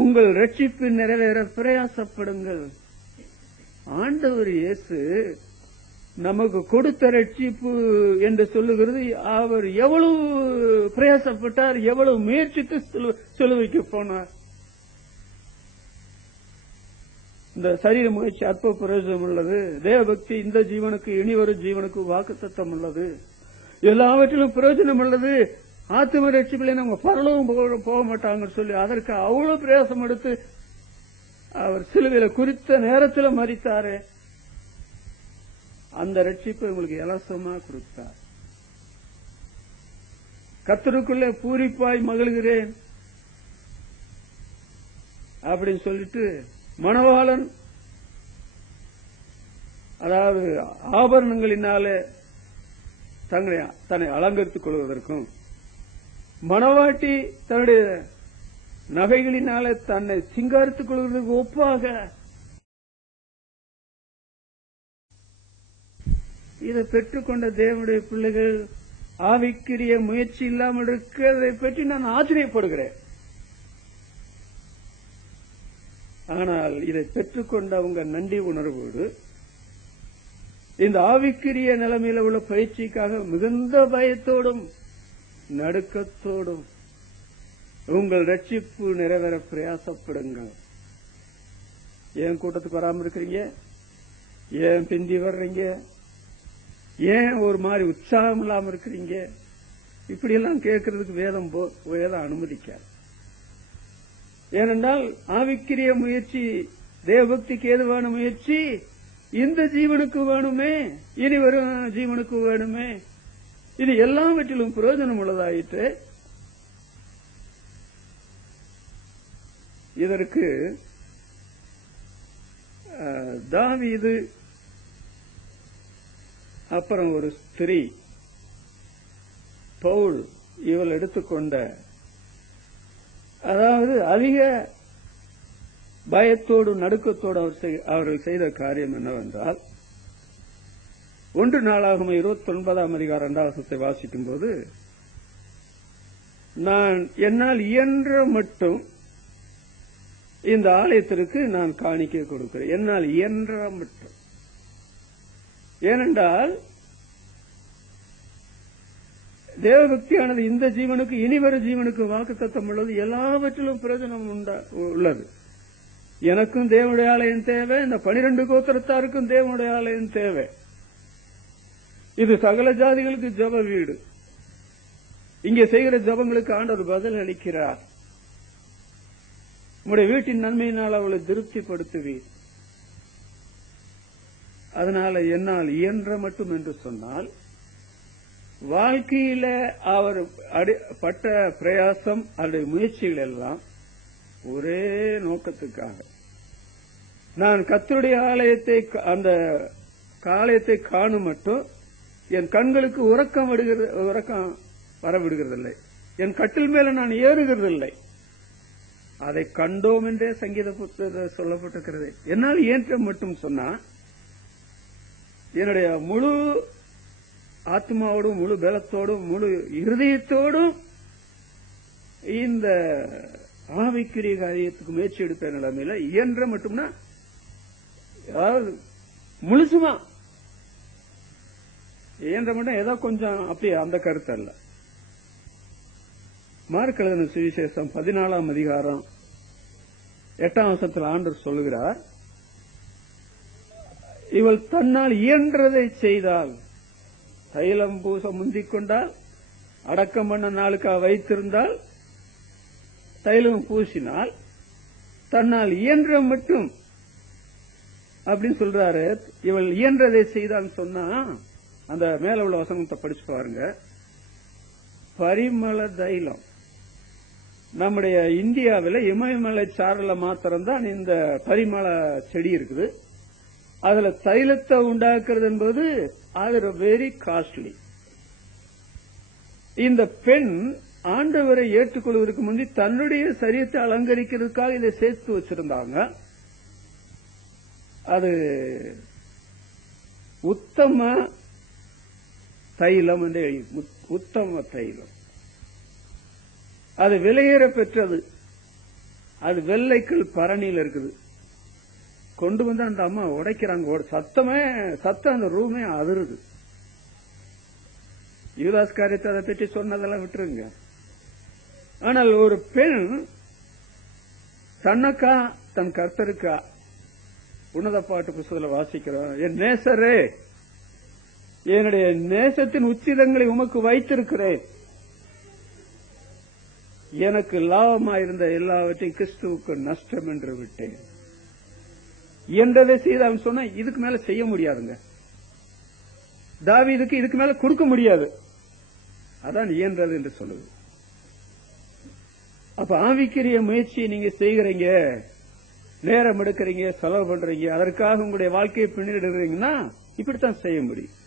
உங்கள் ரட்சிப்பு நிறைவேற பிரயாசப்படுங்கள். ஆண்டவர் இயேசு நமக்கு கொடுத்த ரட்சிப்பு என்று சொல்லுகிறது. அவர் எவ்வளவு பிரயாசப்பட்டார், எவ்வளவு முயற்சித்து சிலுவைக்கு போனார். இந்த சரீர முயற்சி அற்ப பிரயோஜனம் உள்ளது. தேவபக்தி இந்த ஜீவனுக்கு இனிவரும் ஜீவனுக்கு வாக்குத்தத்தம் உள்ளது, எல்லாவற்றிலும் பிரயோஜனம் உள்ளது. ஆத்ம ரட்சிப்பிலே நம்ம பரலோகம் போக மாட்டாங்கன்னு சொல்லி அதற்கு அவ்வளவு பிரயாசம் எடுத்து அவர் சிலுவையில குறித்த நேரத்தில் மரித்தாரு. அந்த ரட்சிப்பை உங்களுக்கு இலவசமா கொடுத்தார். கர்த்தருக்குள்ளே பூரிப்பாய் மகிழ்கிறேன் அப்படின்னு சொல்லிட்டு மணவாளன் அதாவது ஆபரணங்களினாலே தன்னை அலங்கரித்துக் கொள்வதற்கும், மணவாட்டி தன்னுடைய நகைகளினாலே தன்னை சிங்காரித்துக் கொள்வதற்கு ஒப்பாக இதை பெற்றுக்கொண்ட தேவனுடைய பிள்ளைகள் ஆவிக்குரிய முயற்சி இல்லாமல் இருக்கிறதை பற்றி நான் ஆச்சரியப்படுகிறேன். ஆனால் இதை பெற்றுக்கொண்ட அவங்க நன்றி உணர்வோடு இந்த ஆவிக்குரிய நிலைமையில உள்ள பயிற்சிக்காக மிகுந்த பயத்தோடும் நடுக்கத்தோடும் உங்கள் ரட்சிப்பு நிறைவேற பிரயாசப்படுங்கள். ஏன் கூட்டத்துக்கு வராம இருக்கிறீங்க? ஏன் பிந்தி வர்றீங்க? ஏன் ஒரு மாதிரி உற்சாகம் இல்லாம இருக்கிறீங்க? இப்படி எல்லாம் கேட்கறதுக்கு வேதம் அனுமதிக்காது. ஏனென்றால் ஆவிக்குரிய முயற்சி, தேவபக்திக்கு ஏதுவான முயற்சி இந்த ஜீவனுக்கு வேணுமே, இனி வரும் ஜீவனுக்கு வேணுமே. இது எல்லாவற்றிலும் பிரயோஜனம் உள்ளதாயிற்று. இதற்கு தாவீது, அப்புறம் ஒரு ஸ்திரீ பவுல், இவள் எடுத்துக்கொண்ட, அதாவது அதிக பயத்தோடு நடுக்கத்தோடு அவர்கள் செய்த காரியம் என்னவென்றால், 1 நாளாகமம் 29ஆம் அதிகாரம் 2ஆம் வசனத்தை வாசிக்கும் போது, நான் என்னால் இயன்ற மட்டும் இந்த ஆலயத்திற்கு நான் காணிக்கை கொடுக்கிறேன். என்னால் இயன்ற மட்டும். ஏனென்றால் தேவபக்தியானது இந்த ஜீவனுக்கு இனிவரும் ஜீவனுக்கு வாக்குத்தத்தம் உள்ளது. எல்லாவற்றிலும் பிரயோஜனம் உள்ளது. எனக்கும் தேவனுடைய ஆலயம் தேவை, இந்த 12 கோத்திரத்தாருக்கும் தேவனுடைய ஆலயம் தேவை. இது சகல ஜாதிகளுக்கு ஜெப வீடு. இங்கே செய்கிற ஜெபங்களுக்கு ஆண்டவர் பதில் அளிக்கிறார். உங்களுடைய வீட்டின் நன்மையினால் அவளை திருப்திப்படுத்துவீர். அதனால என்னால் இயன்ற மட்டும் என்று சொன்னால், வாழ்க்கையில அவர் பட்ட பிரயாசம், அவருடைய முயற்சிகள் எல்லாம் ஒரே நோக்கத்துக்காக, நான் கர்த்தருடைய ஆலயத்தை, அந்த ஆலயத்தை காணும் மட்டும் என் கண்களுக்கு உறக்கம் வரவிடுகிறதில்லை, என் கட்டில் மேல நான் ஏறுகிறதில்லை. அதை கண்டோம் என்றே சங்கீத புத்தகத்தில் சொல்லப்பட்டிருக்கிறது. என்னால் இயன்ற மட்டும் சொன்னா, என்னுடைய முழு ஆத்மாவோடும், முழு பலத்தோடும், முழு இருதயத்தோடும் இந்த ஆவிக்குரிய காரியத்துக்கு முயற்சி எடுத்த நிலைமையில இயன்ற மட்டும்னா, அதாவது முழுசுமா இயன்ற மட்டும் ஏதோ கொஞ்சம் அப்படியே அந்த கருத்து அல்ல. மார்க் எழுதின சுவிசேஷம் 14ஆம் அதிகாரம் 8ஆம் வசனத்தில் ஆண்டவர் சொல்லுகிறார், இவள் தன்னால் இயன்றதை செய்தால், தைலம் பூச முந்திக் கொண்டால், அடக்கம் பண்ண நாளுக்காக வைத்திருந்தால், தைலம் பூசினால், தன்னால் இயன்ற மட்டும் அப்படின்னு சொல்றாரு. இவள் இயன்றதை செய்தான்னு சொன்னா, அந்த மேல உள்ள வசனத்தை படிச்சு பாருங்க. பரிமள தைலம் நம்முடைய இந்தியாவில் இமயமலை சாரல மாத்திரம்தான் இந்த பரிமள செடி இருக்குது. அதுல தைலத்தை உண்டாக்குறது என்பது அது வெரி காஸ்ட்லி. இந்த பெண் ஆண்டவரை ஏற்றுக்கொள்வதற்கு முந்தி தன்னுடைய சரீரத்தை அலங்கரிக்கிறதுக்காக இதை சேர்த்து வச்சிருந்தாங்க. அது உத்தம தைலம் என்று, உத்தம தைலம். அது விலையேற பெற்றது. அது வெள்ளைக்கல் பரணியில் இருக்குது. கொண்டு வந்து அந்த அம்மா உடைக்கிறாங்க. சத்தம் அந்த ரூமே அதிருது. யூதாஸ் காரியத்தை அதை பற்றி சொன்னதெல்லாம் விட்டுருங்க. ஆனால் ஒரு பெண் தன்னக்கா தன் கர்த்தருக்கா, உன்னத பாட்டு புத்தகத்தில் வாசிக்கிறோம், என் நேசரே, என்னுடைய நேசத்தின் உச்சிதங்களை உமக்கு வைத்திருக்கிறேன், எனக்கு லாபமாயிருந்த எல்லாவற்றையும் கிறிஸ்துவுக்கு நஷ்டம் என்று விட்டேன் என்றதை செய்து அவன் சொன்ன. இதுக்கு மேல செய்ய முடியாதுங்க. தாவீதுக்கு இதுக்கு மேல கொடுக்க முடியாது. அதான் இயன்றது என்று சொல்லுது. அப்ப ஆவிக்குரிய முயற்சியை நீங்க செய்கிறீங்க. நேரம் எடுக்கிறீங்க, செலவு பண்றீங்க, அதற்காக உங்களுடைய வாழ்க்கையை பின்னிடுறீங்கன்னா இப்படித்தான் செய்ய முடியும்.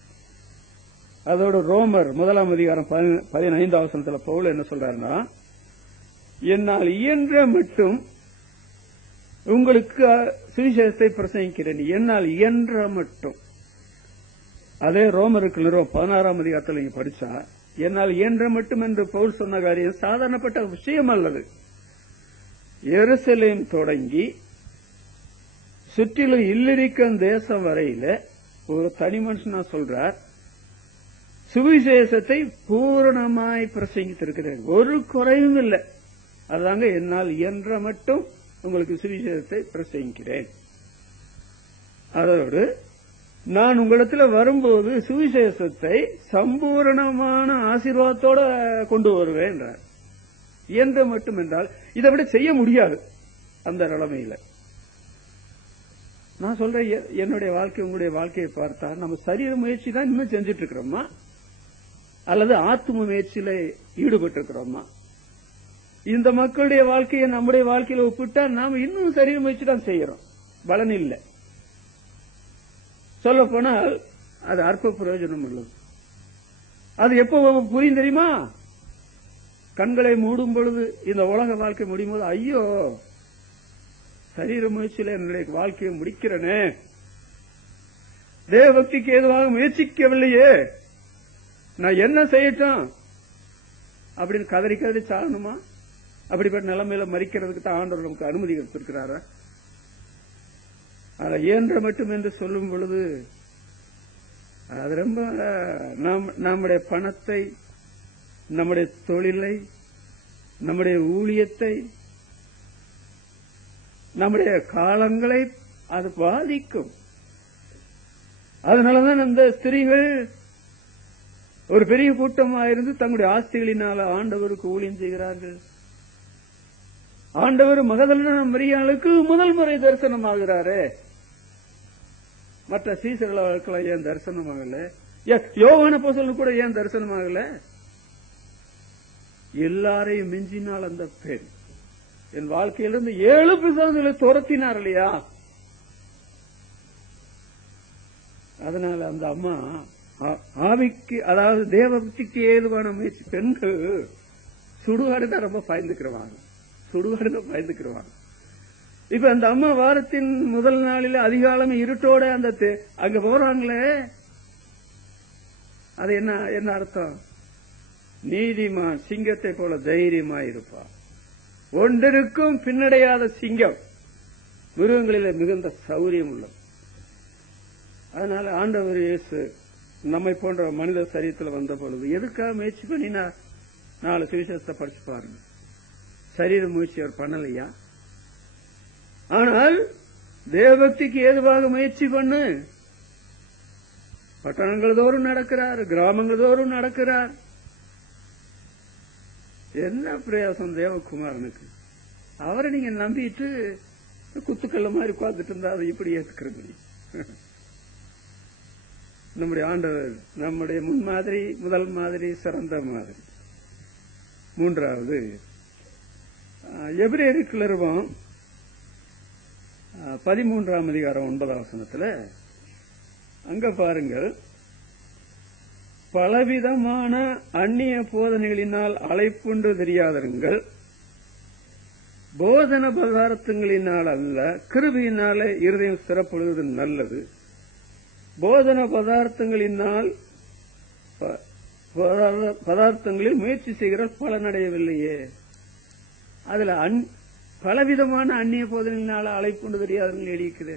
அதோட ரோமர் 1 அதிகாரம் 15 வசனத்துல பவுல் என்ன சொல்றாருன்னா, என்னால் இயன்ற மட்டும் உங்களுக்கு சுவிசேஷத்தை பிரசங்கிக்கிறேன். என்னால் இயன்ற மட்டும். அதே ரோமருக்கு 16 அதிகாரத்தில் நீங்க படிச்சா, என்னால் இயன்ற மட்டும் என்று பவுல் சொன்ன காரியம் சாதாரணப்பட்ட விஷயம் அல்லது. எருசலேம் தொடங்கி சுற்றிலும் இல்லிரிக்கும் தேசம் வரையில ஒரு தனி மனுஷனா சொல்றார், சுவிசேஷத்தை பூரணமாய் பிரசங்கித்திருக்கிறேன், ஒரு குறையும் இல்லை. அதாங்க என்னால் இயன்ற மட்டும் உங்களுக்கு சுவிசேஷத்தை பிரசங்கிக்கிறேன். அதோடு நான் உங்களிடத்தில் வரும்போது சுவிசேஷத்தை சம்பூரணமான ஆசீர்வாதத்தோட கொண்டு வருவேன் என்றார். இயன்ற மட்டும் என்றால் இதை விட செய்ய முடியாது அந்த நிலைமையில. நான் சொல்றேன், என்னுடைய வாழ்க்கை உங்களுடைய வாழ்க்கையை பார்த்தா நம்ம சரீர முயற்சி தான் இன்னும் செஞ்சுட்டு இருக்கிறோமா, அல்லது ஆத்ம முயற்சியில ஈடுபட்டு இருக்கிறோமா? இந்த மக்களுடைய வாழ்க்கையை நம்முடைய வாழ்க்கையில ஒப்பிட்டா நாம இன்னும் சரீர முயற்சி தான் செய்யறோம், பலன் இல்லை. சொல்ல போனால் அது அற்ப பிரயோஜனம் உள்ளது. அது எப்போ புரியும் தெரியுமா? கண்களை மூடும் பொழுது, இந்த உலக வாழ்க்கை முடியும் போது, ஐயோ சரீர முயற்சியில என்னுடைய வாழ்க்கையை முடிக்கிறனே, தேவபக்திக்கு ஏதுவாக முயற்சிக்கவில்லையே, நான் என்ன செய்யட்டும் அப்படின்னு கதறி கதறி சாகணுமா? அப்படிப்பட்ட நிலைமையில மறிக்கிறதுக்கு தான் ஆண்டவர் நமக்கு அனுமதி கொடுத்திருக்கிறாரா? அதை இயன்ற மட்டும் என்று சொல்லும் பொழுது அது ரொம்ப நம்முடைய பணத்தை, நம்முடைய தொழிலை, நம்முடைய ஊழியத்தை, நம்முடைய காலங்களை அது பாதிக்கும். அதனாலதான் அந்த ஸ்திரீகள் ஒரு பெரிய கூட்டமாக இருந்து தங்களுடைய ஆஸ்திகளினால ஆண்டவருக்கு ஊழியம் செய்கிறார்கள். ஆண்டவர் மகதலேனா மரியாளுக்கு முதல் முறை தரிசனமாகிறாரே, மற்ற சீசர்களுக்கெல்லாம் ஏன் தரிசனமாகல? யோவான் அப்போஸ்தலனுக்கு கூட ஏன் தரிசனமாகல? எல்லாரையும் மிஞ்சினால் அந்த பெண் என் வாழ்க்கையிலிருந்து 7 பிசாசுகளை துரத்தினார் இல்லையா? அதனால அந்த அம்மா ஆவிக்கு, அதாவது தேவபக்திக்கு ஏதுவான முயற்சி. பெண்கள் சுடுகாடுதான் ரொம்ப பயந்துக்கிறவாங்க, சுடுகாடுதான் பயந்துக்கிறவாங்க. இப்ப அந்த அம்மா வாரத்தின் முதல் நாளில அதிகாலமே இருட்டோட அந்த அங்க போறாங்களே, அது என்ன அர்த்தம்? நீதிமான் சிங்கத்தை போல தைரியமா இருப்பான், ஒன்றிற்கும் பின்னடையாத சிங்கம், மிருகங்களிலே மிகுந்த சௌரியம் உள்ளது. அதனால ஆண்டவர் இயேசு நம்மை போன்ற மனித சரீரத்தில் வந்த பொழுது எதுக்காக முயற்சி பண்ணினா? 4 சுவிசேஷத்தை படிச்சு பாருங்க. சரீர முயற்சி அவர் பண்ணலையா? ஆனால் தேவபக்திக்கு ஏதுவாக முயற்சி பண்ணு. பட்டணங்கள் தோறும் நடக்கிறார், கிராமங்கள் தோறும் நடக்கிறார். என்ன பிரயாசம் தேவகுமாரனுக்கு? அவரை நீங்க நம்பிட்டு குத்துக்கல்ல மாதிரி உட்கார்ந்துட்டு இருந்தா அதை இப்படி ஏத்துக்கிற முடியும்? நம்முடைய ஆண்டவர் நம்முடைய முன்மாதிரி, முதல் மாதிரி, சிறந்த மாதிரி. 3வது எபிரேயருக்கு நிருபம் 13 அதிகாரம் 9 வசனத்துல அங்க பாருங்கள், பலவிதமான அந்நிய போதனைகளினால் அழைப்புண்டு தெரியாதருங்கள், போதன பதார்த்தங்களினால் அல்ல, கிருபையினால இருதயம் ஸ்திரப்படுவது நல்லது. போதன பதார்த்தங்களில் முயற்சி செய்கிற பலனடையவில்லையே. அதுல பலவிதமான அந்நிய போதனையினால அழைப்புண்டு தெரியாதவர்கள் எழுதிக்குது.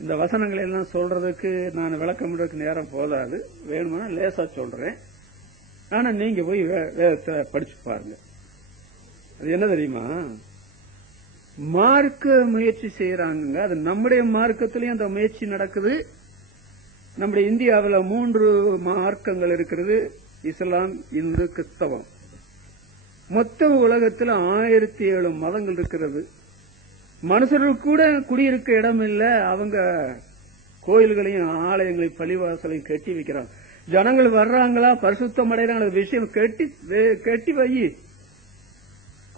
இந்த வசனங்களை எல்லாம் சொல்றதுக்கு நான் விளக்கம் நேரம் போதாது, வேணுமா லேசா சொல்றேன். ஆனா நீங்க போய் வேதத்தை படிச்சு பாருங்க. அது என்ன தெரியுமா? மார்க்க முயற்சி செய்யறாங்க. அது நம்முடைய மார்க்கத்திலையும் அந்த முயற்சி நடக்குது. நம்முடைய இந்தியாவில் 3 மார்க்கங்கள் இருக்கிறது, இஸ்லாம், இந்து, கிறிஸ்தவம். மொத்த உலகத்தில் 1007 மதங்கள் இருக்கிறது. மனுஷர்கள் கூட குடியிருக்க இடம் இல்ல, அவங்க கோயில்களையும் ஆலயங்களையும் பள்ளிவாசலையும் கட்டி வைக்கிறாங்க. ஜனங்கள் வர்றாங்களா, பரிசுத்தம் அடைறாங்க, விஷயம் கட்டி வை.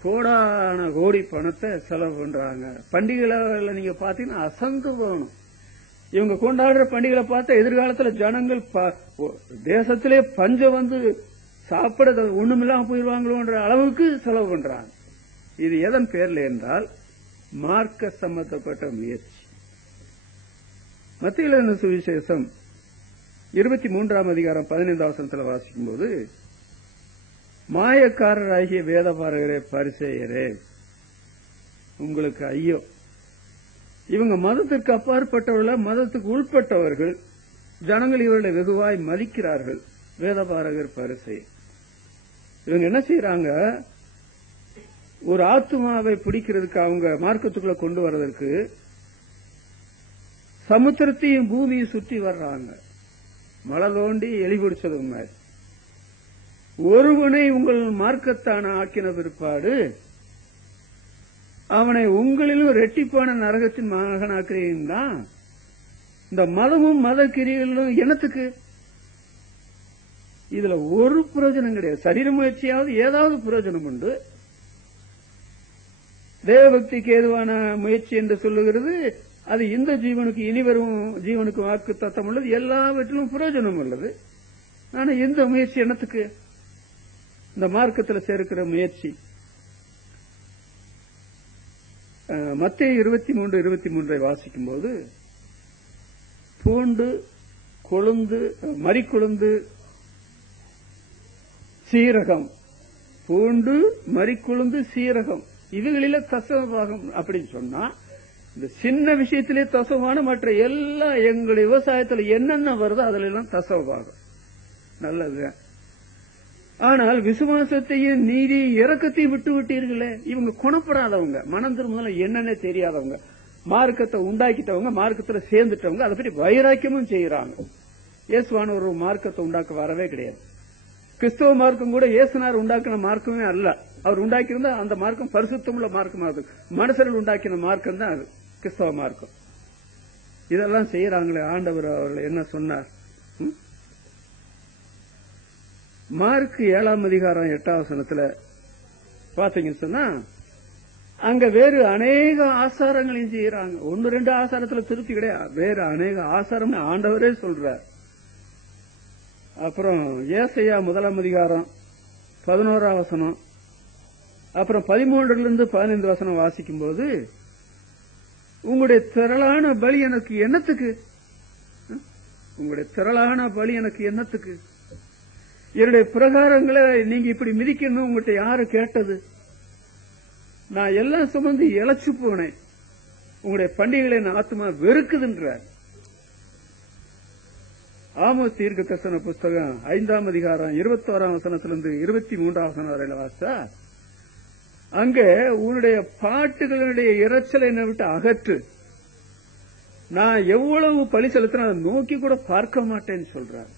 கோடான கோடி பணத்தை செலவு பண்றாங்க. பண்டிகைகளை நீங்க பாத்தீங்கன்னா அசந்து போகணும். இவங்க கொண்டாடுற பண்டிகைகளை பார்த்தா எதிர்காலத்துல ஜனங்கள் தேசத்திலே பஞ்சம் வந்து சாப்பிட ஒண்ணுமில்லாம போயிருவாங்களோன்ற அளவுக்கு செலவு பண்றாங்க. இது எதன் பேர்ல என்றால் மார்க்க சம்பந்தப்பட்ட முயற்சி. மத்திய எழுதின சுவிசேஷம் 23ஆம் அதிகாரம் 15ஆம் வசனத்தில் வாசிக்கும் போது, மாயக்காரராகிய வேதபாரகரே பரிசேயரே உங்களுக்கு ஐயோ, இவங்க மதத்திற்கு அப்பாற்பட்டவர்கள், மதத்துக்கு உள்பட்டவர்கள், ஜனங்கள் இவர்களை வெகுவாய் மதிக்கிறார்கள். வேதபாரகர் பரிசேயர் இவங்க என்ன செய்யறாங்க, ஒரு ஆத்துமாவை பிடிக்கிறதுக்கு அவங்க மார்க்கத்துக்குள்ள கொண்டு வர்றதற்கு சமுத்திரத்தையும் பூமியை சுற்றி வர்றாங்க. மழை தோண்டி எலி பிடிச்சது மாதிரி. ஒருவனை உங்கள் மார்க்கத்தான ஆக்கின பிற்பாடு அவனை உங்களிலும் ரெட்டிப்பான நரகத்தின் மகனாக்குறீங்க தான். இந்த மதமும் மத கிரிகளும் என்னத்துக்கு? இதுல ஒரு பிரயோஜனம் கிடையாது. சரீர முயற்சியாவது ஏதாவது பிரயோஜனம் உண்டு. தேவபக்திக்கு ஏதுவான முயற்சி என்று சொல்லுகிறது, அது இந்த ஜீவனுக்கு இனி வரும் ஜீவனுக்கு வாக்கு தத்தம் உள்ளது, எல்லாவற்றிலும் பிரயோஜனம் உள்ளது. ஆனா இந்த முயற்சி என்னத்துக்கு? இந்த மார்க்கத்தில் சேர்க்கிற முயற்சி. மத்தேயு 23:23 வாசிக்கும் போது, பூண்டு, கொழுந்து, மறிக்கொழுந்து, சீரகம், பூண்டு, மறிக்கொழுந்து, சீரகம், இதுகளில தசமபாகம் அப்படின்னு சொன்னா, இந்த சின்ன விஷயத்திலே தசமான மற்ற எல்லா எங்களுடைய விவசாயத்தில் என்னென்ன வருதோ அதுல எல்லாம் தசமபாகம் நல்லது. ஆனால் விசுவாசத்தையும் நீதி இரக்கத்தையும் விட்டு விட்டீர்களே. இவங்க குணப்படாதவங்க, மனம் திரும்புதல் என்னன்னே தெரியாதவங்க, மார்க்கத்தை உண்டாக்கிட்டவங்க, மார்க்கத்துல சேர்ந்துட்டவங்க, அதை பற்றி வைராக்கியமும் செய்யறாங்க. இயேசுவான ஒரு மார்க்கத்தை உண்டாக்க வரவே கிடையாது. கிறிஸ்தவ மார்க்கம் கூட இயேசுனார் உண்டாக்கின மார்க்கமே அல்ல. அவர் உண்டாக்கியிருந்தா அந்த மார்க்கம் பரிசுத்தமுள்ள மார்க்கமா இருக்கு. மனுஷர்கள் உண்டாக்கின மார்க்கம் தான் அது கிறிஸ்தவ மார்க்கம். இதெல்லாம் செய்யறாங்களே. ஆண்டவர் அவர்கள் என்ன சொன்னார்? மார்க் 7ஆம் அதிகாரம் 8ஆம் வசனத்துல பாத்தீங்கன்னு சொன்னா, அங்க வேறு அநேக ஆசாரங்களையும் செய்யறாங்க. 1-2 ஆசாரத்துல திருப்தி கிடையாது, வேறு அநேக ஆசாரம் ஆண்டவரே சொல்றார். அப்புறம் ஏசாயா 1ஆம் அதிகாரம் 11ஆம் வசனம், அப்புறம் 13-15 வசனம் வாசிக்கும் போது, உங்களுடைய திரளான பலி எனக்கு என்னத்துக்கு? உங்களுடைய திரளான பலி எனக்கு என்னத்துக்கு? என்னுடைய பிரகாரங்களை நீங்க இப்படி மிதிக்கணும் உங்கள்கிட்ட யாரு கேட்டது? நான் எல்லாம் சுமந்து இழைச்சு போனேன். உங்களுடைய பண்டிகைகளை என் ஆத்மா வெறுக்குதுன்றார். ஆமோஸ் தீர்க்கதரிசன புஸ்தகம் 5ஆம் அதிகாரம் 21ஆம் வசனத்திலிருந்து 23ஆம் வசனம் வரையில வாசா, அங்க உன்னுடைய பாட்டுகளுடைய இறைச்சலை என்னை விட்டு அகற்று, நான் எவ்வளவு பலி செலுத்தினா அதை நோக்கி கூட பார்க்க மாட்டேன்னு சொல்றார்.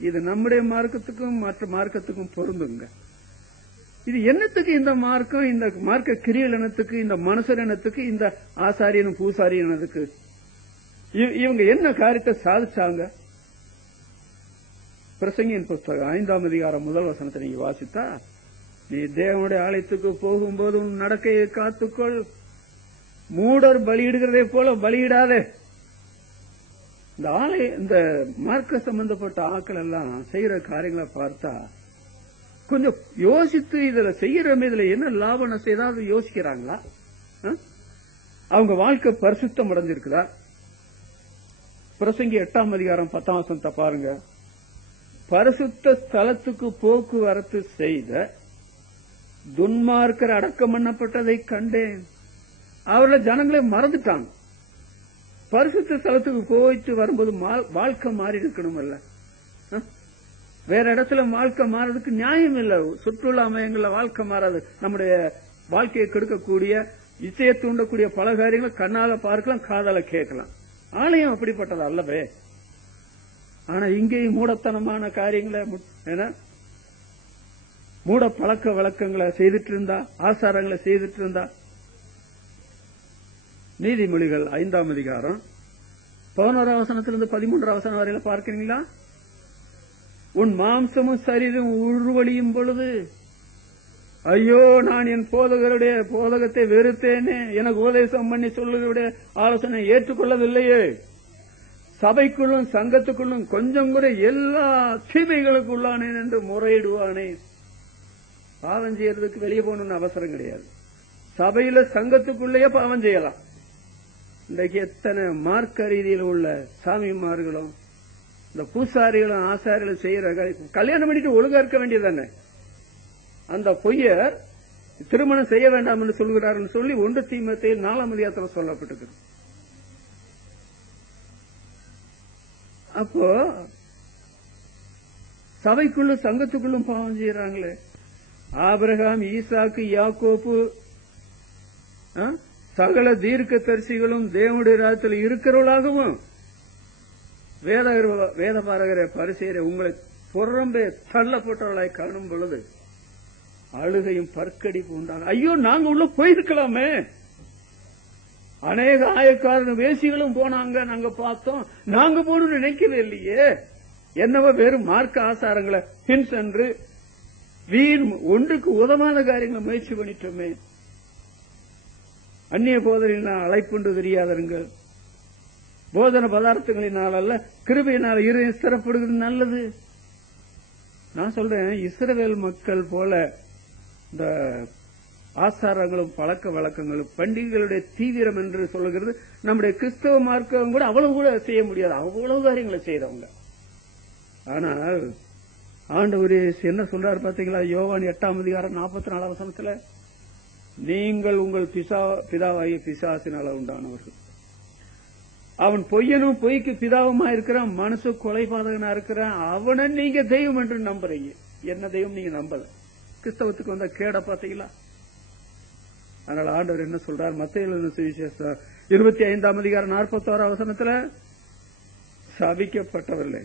இது நம்முடைய மார்க்கத்துக்கும் மற்ற மார்க்கத்துக்கும் பொருந்துங்க. இது என்னத்துக்கு இந்த மார்க்கம்? இந்த மார்க்க கிரியல் இனத்துக்கு, இந்த மனுஷர் இனத்துக்கு, இந்த ஆசாரியனும் பூசாரி இனத்துக்கு இவங்க என்ன காரியத்தை சாதிச்சாங்க? பிரசங்கியின் புஸ்தகம் 5ஆம் அதிகாரம் 1 வசனத்தை நீங்க வாசித்தா, நீ தேவனுடைய ஆலயத்துக்கு போகும்போது உன் நடக்கையை காத்துக்கொள், மூடர் பலியிடுகிறதை போல பலியிடாதே. இந்த மார்க்க சம்பந்தப்பட்ட ஆட்கள் எல்லாம் செய்யற காரியங்களை பார்த்தா கொஞ்சம் யோசித்து இதுல செய்யறமே, இதுல என்ன லாபம் செய்தாவது யோசிக்கிறாங்களா? அவங்க வாழ்க்கை பரிசுத்தம் அடைஞ்சிருக்குதா? பிரசங்கி 8ஆம் அதிகாரம் 10ஆம் வசனத்தை பாருங்க. பரிசுத்த ஸ்தலத்துக்கு போக்குவரத்து செய்த துன்மார்க்கர் அடக்கம் பண்ணப்பட்டதை கண்டேன். அவர்கள ஜனங்களே மறந்துட்டாங்க. பரிசுத்த ஸ்தலத்துக்கு போயிட்டு வரும்போது வாழ்க்கை மாறி இருக்கணும் இல்ல? வேற இடத்துல வாழ்க்கை மாறதுக்கு நியாயம் இல்ல. சுற்றுலா மையங்கள்ல வாழ்க்கை மாறாது. நம்முடைய வாழ்க்கையை கெடுக்கக்கூடிய, இசையை தூண்டக்கூடிய பல காரியங்களை கண்ணால பார்க்கலாம், காதால கேட்கலாம். ஆலயம் அப்படிப்பட்டது அல்லவே. ஆனா இங்கேயும் மூடத்தனமான காரியங்களை, மூட பழக்க வழக்கங்களை செய்துட்டு இருந்தா, ஆசாரங்களை செய்துட்டு இருந்தா. நீதிமொழிகள் 5ஆம் அதிகாரம் 11ஆம் வசனத்திலிருந்து 13ஆம் வசனம் வரையில பார்க்கிறீங்களா? உன் மாம்சமும் சரீரம் உருவழியும் பொழுது ஐயோ நான் என் போதகருடைய போதகத்தை வெறுத்தேனே, எனக்கு உபதேசம் பண்ணி சொல்லுடைய ஆலோசனை ஏற்றுக்கொள்ளவில்லையே. சபைக்குள்ளும் சங்கத்துக்குள்ளும் கொஞ்சம் கூட எல்லா தீமைகளுக்கு உள்ளானேன் என்று முறையிடுவானே. பாவம் செய்யறதுக்கு வெளியே போகணும்னு அவசரம் கிடையாது. சபையில சங்கத்துக்குள்ளேயே பாவம் செய்யலாம். இன்றைக்கு எத்தனை மார்க்க ரீதியில் உள்ள சாமிமார்களும் இந்த பூசாரிகளும் ஆசாரிகளும் செய்யற கல்யாணம் பண்ணிட்டு ஒழுங்கா இருக்க வேண்டியதானே. அந்த பொய்யர் திருமணம் செய்ய வேண்டாம் என்று சொல்கிறார்கள் சொல்லி 1 தீமோத்தேயு 4ஆம் அதிகாரத்தில் சொல்லப்பட்டிருக்கு. அப்போ சபைக்குள்ளும் சங்கத்துக்குள்ளும் பாவம் செய்யறாங்களே. ஆபிரகாம், ஈசாக்கு, யாக்கோப்பு, சகல தீர்க்கதரிசிகளும் தேவனுடைய ராஜ்யத்தில் இருக்கிறவர்களாகவும் வேத பாரகரை பரிசேயரை உங்களை புறம்பே தள்ளப்பட்டவர்களாய் காணும் பொழுது அழுகையும் பற்கடிப்பு உண்டாகும். ஐயோ நாங்க உள்ள போயிருக்கலாமே. அநேக ஆயக்காரன் வேசிகளும் போனாங்க, நாங்க பார்த்தோம். நாங்க போகணும்னு நினைக்கவே இல்லையே. என்னவோ வெறும் மார்க்க ஆசாரங்களை பின் சென்று வீண் ஒன்றுக்கு உதவாத காரியங்களை முயற்சி பண்ணிட்டோமே. அந்நிய போதனையினால் அழைப்புண்டு தெரியாதருங்கள். போதன பதார்த்தங்களினால் அல்ல, கிருபையினால் இருதயம் ஸ்திரப்படுகிறது நல்லது. நான் சொல்றேன், இஸ்ரவேல் மக்கள் போல இந்த ஆசாரங்களும் பழக்க வழக்கங்களும் பண்டிகைகளுடைய தீவிரம் என்று சொல்லுகிறது நம்முடைய கிறிஸ்தவ மார்க்கம் கூட அவ்வளவு கூட செய்ய முடியாது. அவ்வளவு காரியங்களை செய்யறவங்க. ஆனால் ஆண்டவர் என்ன சொல்றாரு பாத்தீங்களா? யோவான் 8ஆம் அதிகாரம் 44ஆம் வசனத்துல, நீங்கள் உங்கள் பிதாவாகிய பிசாசினால உண்டானவர்கள். அவன் பொய்யனும் பொய்க்கு பிதாவுமா இருக்கிறான், மனசு கொலைபாதகனா இருக்கிறான். அவனை நீங்க தெய்வம் என்று நம்புறீங்க. என்ன தெய்வம் நீங்க நம்பல. கிறிஸ்தவத்துக்கு வந்த கேட பாத்தீங்களா? அதனால ஆண்டவர் என்ன சொல்றார்? மத்தேயு சுவிசேஷம் 25ஆம் அதிகாரம் 41ஆம் வசனத்துல, சபிக்கப்பட்டவர்களே,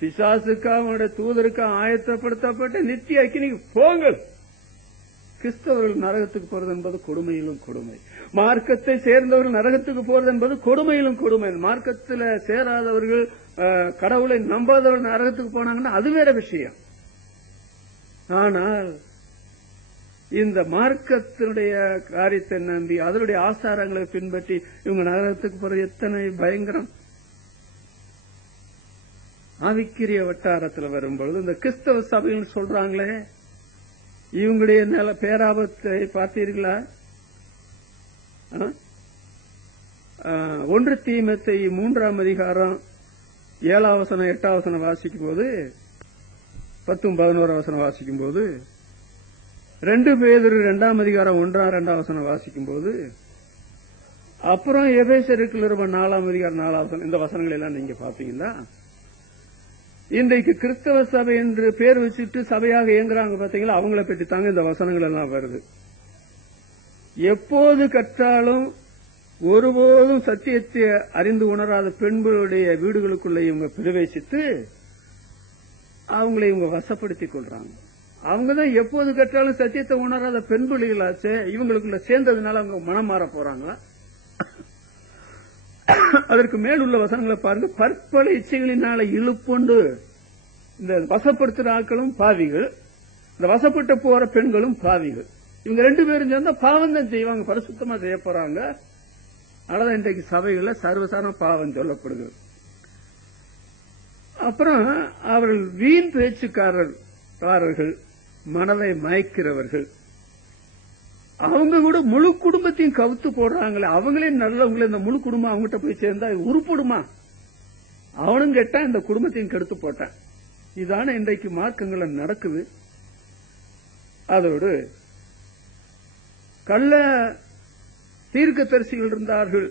பிசாசுக்கா அவனுடைய தூதருக்கா ஆயத்தப்படுத்தப்பட்ட நித்திய அக்கினிக்கு போங்கள். கிறிஸ்தவர்கள் நரகத்துக்கு போறது என்பது கொடுமையிலும் கொடுமை. மார்க்கத்தை சேர்ந்தவர்கள் நரகத்துக்கு போறது என்பது கொடுமையிலும் கொடுமை. மார்க்கத்தில் சேராதவர்கள், கடவுளை நம்பாதவர்கள் நரகத்துக்கு போனாங்கன்னா அது வேற விஷயம். ஆனால் இந்த மார்க்கத்தினுடைய காரியத்தை நம்பி அதனுடைய ஆசாரங்களை பின்பற்றி இவங்க நரகத்துக்கு போறது எத்தனை பயங்கரம். ஆவிக்கிரிய வட்டாரத்தில் வரும்பொழுது இந்த கிறிஸ்தவ சபைகள் சொல்றாங்களே, இவங்களுடைய நில பேராபத்தை பார்த்தீர்களா? 1 தீமோத்தேயு 3ஆம் அதிகாரம் 7ஆம் வசனம் 8ஆம் வசனம் வாசிக்கும் போது, 10 11 வசனம் வாசிக்கும் போது, 2 பேதுரு 2ஆம் அதிகாரம் 1-2 வசனம் வாசிக்கும் போது, அப்புறம் எபேசியருக்கு 4ஆம் அதிகாரம் 4ஆம் வசனம், இந்த வசனங்கள் எல்லாம் நீங்க பாத்தீங்களா? இன்றைக்கு கிறிஸ்தவ சபை என்று பேர் வச்சுட்டு சபையாக இயங்குறாங்க பாத்தீங்களா? அவங்களை பற்றி தாங்க இந்த வசனங்கள் எல்லாம் வருது. எப்போது கற்றாலும் ஒருபோதும் சத்தியத்தை அறிந்து உணராத பெண்களுடைய வீடுகளுக்குள்ள இவங்க பிரவேசித்து அவங்களை இவங்க வசப்படுத்திக் கொள்றாங்க. அவங்கதான் எப்போது கற்றாலும் சத்தியத்தை உணராத பெண் பிள்ளைகளாச்சே. இவங்களுக்குள்ள சேர்ந்ததுனால அவங்க மனம் மாற போறாங்களா? அதற்கு மேல் உள்ள வசனங்களை பாருங்க. பற்பல இச்சைகளினால இழுப்புண்டு இந்த வசப்படுத்துற ஆட்களும் பாவிகள், இந்த வசப்பட்டு போற பெண்களும் பாவிகள். இவங்க 2 பேரும் சேர்ந்தா பாவம் தான் செய்வாங்க, பரிசுத்தமா செய்ய போறாங்க. அதனால இன்றைக்கு சபைகள்ல சர்வசாதாரண பாவம் சொல்லப்படுகிறது. அப்புறம் அவர்கள் வீண் பேச்சுக்காரர்கள், மனதை மயக்கிறவர்கள், அவங்க கூட முழு குடும்பத்தையும் கவுத்து போடுறாங்களே. அவங்களே நல்லவங்களே, இந்த முழு குடும்பம் அவங்ககிட்ட போய் சேர்ந்தா உருப்படுமா? அவனும் கேட்டான், இந்த குடும்பத்தையும் கெடுத்து போட்டான். இதான இன்றைக்கு மார்க்கங்கள நடக்குது. அதோடு கள்ள தீர்க்கதரிசிகள் இருந்தார்கள்,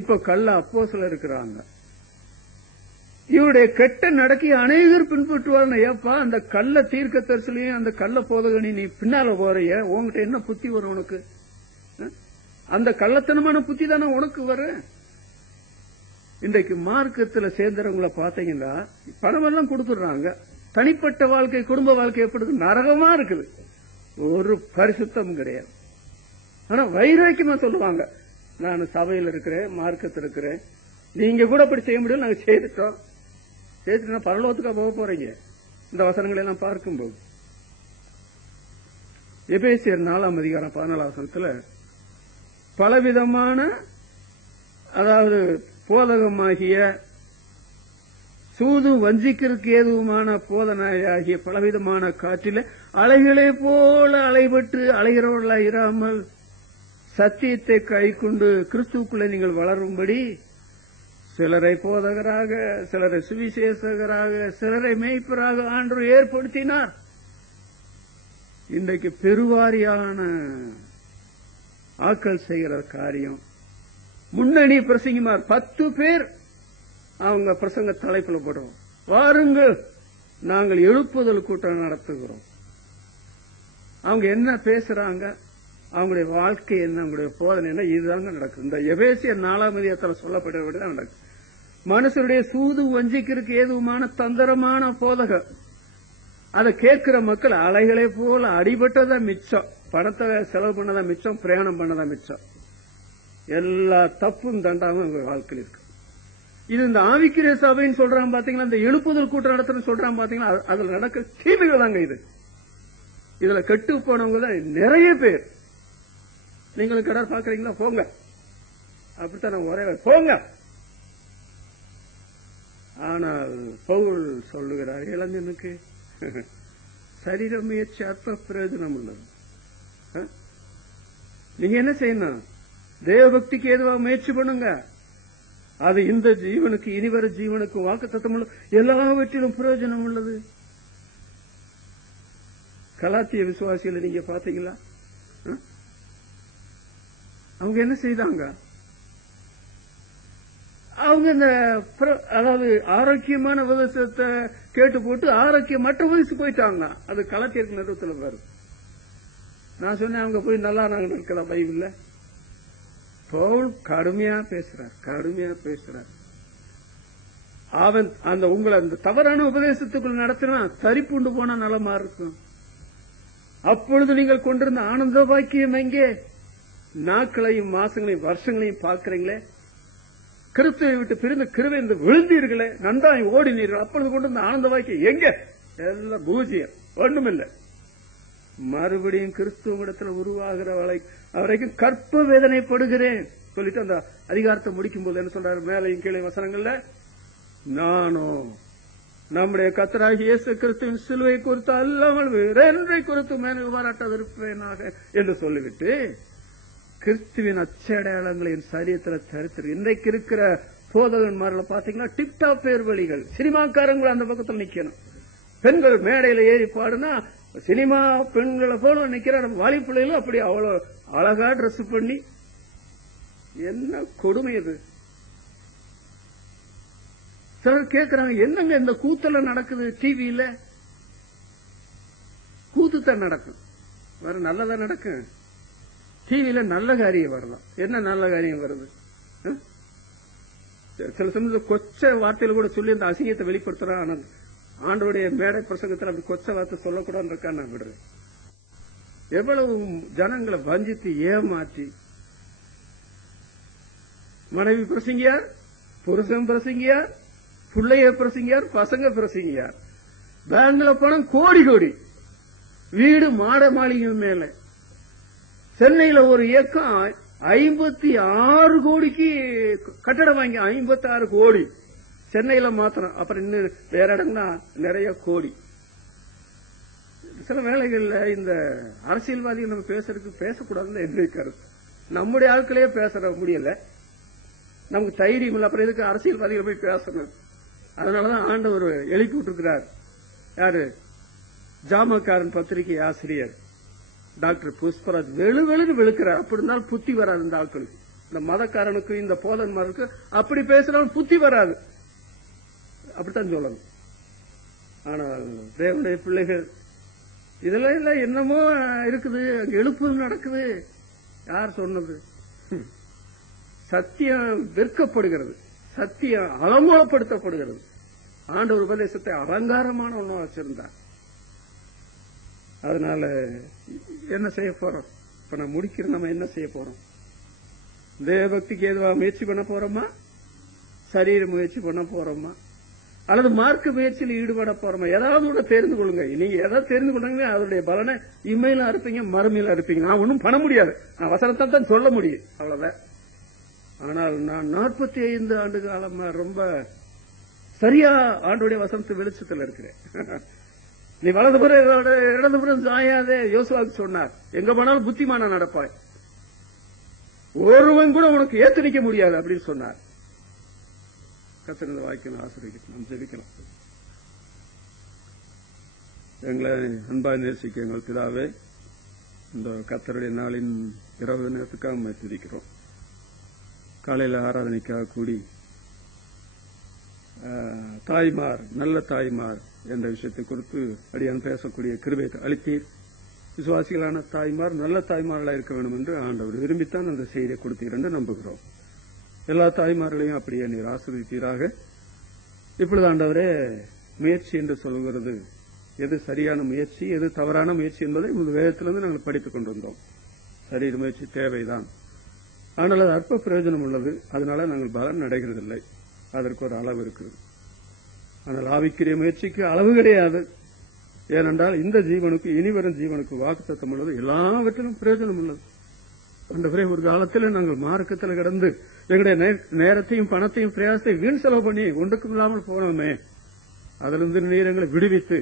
இப்ப கள்ள அப்போஸ்தலர் இருக்கிறாங்க. இவருடைய கெட்ட நடக்கை அநேகர் பின்பற்றுவாங்க. ஏப்பா அந்த கள்ள தீர்க்கதரிசிலையும் அந்த கள்ள போதகனி நீ பின்னால போறிய, உங்ககிட்ட என்ன புத்தி வரும் உனக்கு? அந்த கள்ளத்தனமான புத்தி தானே உனக்கு வரும். இன்றைக்கு மார்க்கத்தில் சேர்ந்தவங்களை பாத்தீங்கன்னா பணம் எல்லாம் கொடுத்துடுறாங்க. தனிப்பட்ட வாழ்க்கை, குடும்ப வாழ்க்கை எப்படி நரகமா இருக்குது. ஒரு பரிசுத்தம் கிடையாது. ஆனா வைராக்கியமா சொல்லுவாங்க, நான் சபையில் இருக்கிறேன், மார்க்கத்தில் இருக்கிறேன், நீங்க கூட அப்படி செய்ய முடியும், நாங்க செய்துட்டோம். செய்துட்டு பரலோகத்துக்கா போக போறீங்க? இந்த வசனங்களை எல்லாம் பார்க்கும்போது எபேசியர் 4ஆம் அதிகாரம் 14ஆம் வசனத்துல பலவிதமான, அதாவது போதகமாகிய சூது வஞ்சிக்கிறதுக்கு ஏதுவுமான போதனையாகிய பலவிதமான காற்றில அலைகளை போல அலைபட்டு அலைகிறவர்களாய் இராமல் சத்தியத்தை கைக்கொண்டு கிறிஸ்துவுக்குள்ளே நீங்கள் வளரும்படி சிலரை போதகராக, சிலரை சுவிசேஷகராக, சிலரை மேய்ப்பராக ஆண்டவர் ஏற்படுத்தினார். இன்றைக்கு பெருவாரியான ஆக்கள் செய்கிற காரியம், முன்னணி பிரசங்கிமார் 10 பேர் அவங்க பிரசங்க தலைப்புல போடுறோம், வாருங்கள் நாங்கள் எழுப்புதல் கூட்டம் நடத்துகிறோம். அவங்க என்ன பேசுறாங்க, அவங்களுடைய வாழ்க்கை என்ன, அவங்களுடைய போதனை என்ன, இதுதாங்க நடக்குது. இந்த எபேசியர் 4ஆம் அதிகாரத்தில் சொல்லப்பட்டபடிதான் நடக்குது. மனுஷருடைய சூது வஞ்சிக்கிறதுக்கு ஏதுவான தந்திரமான போதகம், அதை கேட்கிற மக்கள் அலைகளை போல அடிபட்டதான் மிச்சம், பணத்தை செலவு பண்ணதான் மிச்சம், பிரயாணம் பண்ணதான் மிச்சம். எல்லா தப்பும் தண்டாவும் அவங்க வாழ்க்கையில் இருக்கு. இது இந்த ஆவிக்குரிய சபைன்னு சொல்றாங்க பாத்தீங்களா, இந்த எழுப்புதல் கூட்டம் நடத்துறன்னு சொல்றாங்க பாத்தீங்களா, அதுல நடக்கிற தீமைகள் தாங்க இது. இதுல கெட்டு போனவங்க தான் நிறைய பேர். நீங்களும் கடை பாக்குறீங்களா, போங்க, அப்படித்தான் நான் ஒரே போங்க. ஆனால் பவுல் சொல்லுகிறார் இளைஞனுக்கு சரீர முயற்சி அற்ப பிரயோஜனம் உள்ளது. நீங்க என்ன செய்யணும், தேவபக்திக்கு ஏதுவா முயற்சி பண்ணுங்க. அது இந்த ஜீவனுக்கு, இனிவர ஜீவனுக்கு வாக்குத்தத்தம் உள்ள எல்லாவற்றிலும் பிரயோஜனம் உள்ளது. கலாத்திய விசுவாசிகளை நீங்க பாத்தீங்களா, அவங்க என்ன செய்தாங்க, அவங்க இந்த அதாவது ஆரோக்கியமான உபதேசத்தை கேட்டு போட்டு ஆரோக்கியமற்ற உபதேசம் போயிட்டாங்க. அது கலாத்தியருக்கு நிறுவத்தில் வருது. நான் சொன்னேன் அவங்க போய் நல்லா நாங்க இருக்கலாம் பைபிள்ல. பவுல் கடுமையா பேசுறார். அவன் அந்த உங்களை அந்த தவறான உபதேசத்துக்குள் நடத்தினா தரிப்புண்டு போனா நலமா இருக்கும். அப்பொழுது நீங்கள் கொண்டிருந்த ஆனந்த பாக்கியம் எங்கே? நாட்களையும் மாசங்களையும் வருஷங்களையும் பார்க்கிறீங்களே, கிறிஸ்துவை விட்டு பிரிந்து கிருபையிலிருந்து விழுந்தீர்களே, நன்றாய் ஓடினீர்கள், அப்பொழுது கொண்டிருந்த ஆனந்த பாக்கியம் எங்க? எல்லாம் பூஜ்யம், ஒண்ணுமில்லை. மறுபடியும் கிறிஸ்துவ உருவாகிற வரைக்கும் கற்ப வேதனைப்படுகிறேன் சொல்லிட்டு அந்த அதிகாரத்தை முடிக்கும் போது என்ன சொல்றாரு, மேலையும் கீழே வசனங்கள்ல, நானும் நம்முடைய கர்த்தராகிய இயேசு கிறிஸ்துவின் சிலுவை குறித்து அல்லாமல் வேறொன்றை குறித்து மேல் பாராட்டாதிருப்பேனாக என்று சொல்லிவிட்டு கிறிஸ்துவின் அச்சடையாளங்களின் சரீரத்தில் தரித்திரு. இன்றைக்கு இருக்கிற போதகன்மார்களை பாத்தீங்கன்னா டிப்டாப் பேர் வழிகள், சினிமாக்காரங்கள் அந்த பக்கத்தில் நிக்கணும். பெண்கள் மேடையில ஏறி பாடுனா சினிமா பெண்களை போல நிக்கிற வாலி பிள்ளைகளும் அப்படி அவ்வளவு அழகா டிரெஸ் பண்ணி, என்ன கொடுமை இது. சிலர் கேட்கிறாங்க, என்னங்க இந்த கூத்தெல்லாம் நடக்குது டிவியில? கூத்துத்தான் நடக்கும், வேற நல்லதா நடக்கும். டிவியில நல்ல காரியம் வரலாம். என்ன நல்ல காரியம் வருது? சில சமயத்தில் கொச்ச வார்த்தையில கூட சொல்லி அந்த அசிங்கத்தை வெளிப்படுத்துறான். ஆனா ஆண்டோடைய மேடை பிரசங்கத்தில் அப்படி கொச்ச வார்த்தை சொல்லக்கூடாதுன்னு இருக்கா நான் விடுறேன். எவ்வளவு ஜனங்களை வஞ்சித்து ஏமாற்றி, மனைவி பிரசங்கியார், புருஷன் பிரசங்கியார், பிள்ளைய பிரசங்கியார், பசங்க பிரசங்கியார், பேங்க்ல பணம் கோடி கோடி, வீடு மாட மாளிகை மேல. சென்னையில ஒரு இயக்கம் 56 கோடிக்கு கட்டடம் வாங்கி 56 கோடி சென்னையில மாத்திரம். அப்புறம் இன்னும் வேற இடம்னா நிறைய கோடி. சில வேளைகள்ல இந்த அரசியல்வாதிகள் நம்ம பேசக்கூடாதுன்னு என்னுடைய கருத்து. நம்முடைய ஆட்களே பேச முடியல, நமக்கு தைரியம் இல்லை, அப்புறம் எதுக்கு அரசியல்வாதிகள் போய் பேசணும்? அதனாலதான் ஆண்டவர் எழுப்பி விட்டுருக்கிறார். யாரு? ஜாமக்காரன் பத்திரிகை ஆசிரியர் டாக்டர் புஷ்பராஜ் வெளுவெளுன்னு வெளுக்கிறார். அப்படி இருந்தாலும் புத்தி வராது இந்த ஆட்களுக்கு. இந்த மதக்காரனுக்கு இந்த போதன்மாருக்கு அப்படி பேசுறாலும் புத்தி வராது, அப்படித்தான் சொல்லணும். ஆனால் தேவனுடைய பிள்ளைகள் இதெல்லாம் இல்ல, என்னமோ இருக்குது, அங்க எழுப்புதல் நடக்குது. யார் சொன்னது? சத்தியம் விற்கப்படுகிறது, சத்தியம் அலங்கோலப்படுத்தப்படுகிறது. ஆண்டவர் உபதேசத்தை அலங்காரமான ஒன்றும் வச்சிருந்தார். அதனால என்ன செய்ய போறோம்? இப்ப நான் முடிக்கிறேன். நம்ம என்ன செய்ய போறோம்? தேவபக்திக்கு ஏதுவா முயற்சி பண்ண போறோமா? சரீர முயற்சி பண்ண போறோமா? அல்லது மார்க்க முயற்சியில் ஈடுபட போறோமா? ஏதாவது கூட தெரிந்து கொள்ளுங்க. நீங்க எதாவது தெரிந்து கொள்ளுங்க, அதனுடைய பலனை இம்மையில அறுப்பீங்க, மறுமையில அறுப்பீங்க. நான் ஒன்னும் பண்ண முடியாது, நான் வசனத்தை தான் சொல்ல முடியும், அவ்வளவுதான். ஆனால் நான் 45 ஆண்டு காலமா ரொம்ப சரியா ஆண்டுடைய வசனத்தை வெளிச்சத்தில் இருக்கிறேன். நீ வலதுபுறம் இடதுபுறம் சாயாதே, யோசுவாவுக்கு சொன்னார். எங்க போனாலும் புத்திமான நடப்பாய், ஒருவன் கூட உனக்கு ஏத்து நிக்க முடியாது அப்படின்னு சொன்னார். கர்த்தர் வாய்க்கணும், ஆசீர்வதிக்கணும். நாம் ஜெபிக்கலாம். எங்களை அன்பாய் நேசிக்க எங்கள் பிதாவே, இந்த கர்த்தருடைய நாளின் இரவு நேரத்துக்காக துதிக்கிறோம். காலையில் ஆராதனைக்காக கூடி தாய்மார், நல்ல தாய்மார் என்ற விஷயத்தை குறித்து அடியான் பேசக்கூடிய கிருபை அளித்தீர். விசுவாசிகளான தாய்மார் நல்ல தாய்மார்களாக இருக்க வேண்டும் என்று ஆண்டவர் விரும்பித்தான் அந்த செய்தியை கொடுத்தீர் என்று நம்புகிறோம். எல்லா தாய்மார்களையும் அப்படியே நீர் ஆசீர்வதித்தீராக. இப்பொழுது ஆண்டவரே, முயற்சி என்று சொல்கிறது எது சரியான முயற்சி, எது தவறான முயற்சி என்பதை இந்த வேதத்திலிருந்து நாங்கள் படித்துக் கொண்டிருந்தோம். சரீர முயற்சி தேவைதான், ஆனால் அது அற்ப பிரயோஜனம் உள்ளது. அதனால நாங்கள் பலன் அடைகிறதில்லை. அதற்கு ஒரு அளவு இருக்கிறது. ஆனால் ஆவிக்குரிய முயற்சிக்கு அளவு கிடையாது. ஏனென்றால் இந்த ஜீவனுக்கு, இனிவரும் ஜீவனுக்கு வாக்குத்தத்தம் உள்ளது, எல்லாவற்றிலும் பிரயோஜனம் உள்ளது. ஆண்டவரே, ஒரு காலத்தில் நாங்கள் மார்க்கத்தில் கிடந்து எங்களுடைய நேரத்தையும் பணத்தையும் பிரயாசத்தையும் வீண் செலவு பண்ணி ஒன்றுக்கும் இல்லாமல் போனோமே, அதிலிருந்து நீர் எங்களை விடுவித்து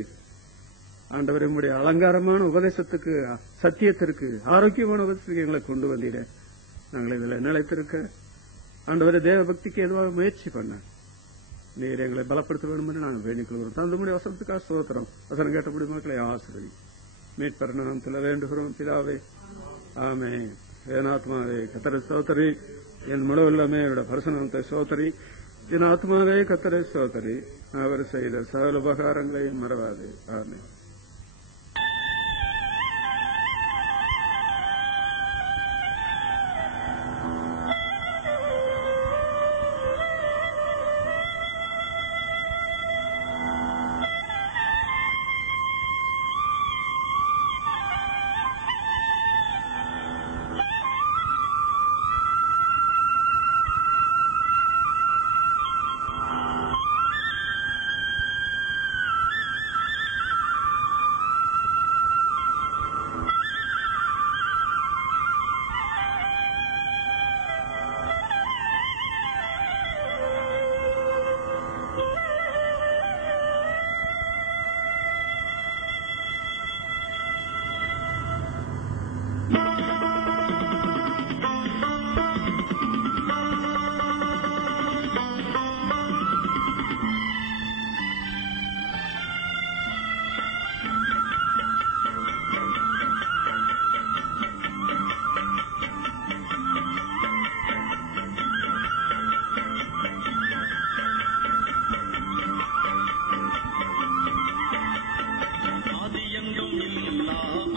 ஆண்டவரே உங்களுடைய அலங்காரமான உபதேசத்துக்கு, சத்தியத்திற்கு, ஆரோக்கியமான உபதேசத்துக்கு எங்களை கொண்டு வந்தீர. நாங்கள் இதில் நிலைத்திருக்க ஆண்டவரே, தேவ பக்திக்கு எதுவாக முயற்சி பண்ண நீர் எங்களை பலப்படுத்த வேண்டும் என்று நாங்கள் வேண்டிக் கொள்கிறோம். தந்தையுடைய வசனத்துக்காக ஸ்தோத்திரம். வசனம் கேட்டபடி மக்களை ஆசீர்வதி. மீட்பர் நாமத்தில் வேண்டுகிறோம் பிதாவே, ஆமென். என் ஆத்மாவே கர்த்தரை ஸ்தோத்திரி, என் முழுவெல்லாமே அவருடைய பரிசுநாமத்தை ஸ்தோத்திரி. என் ஆத்மாவே கர்த்தரை ஸ்தோத்திரி, அவர் செய்த சகல உபகாரங்களையும் மறவாதே. ஆமென்.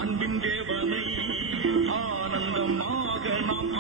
அன்பின் தேவனை ஆனந்தமாக நாம்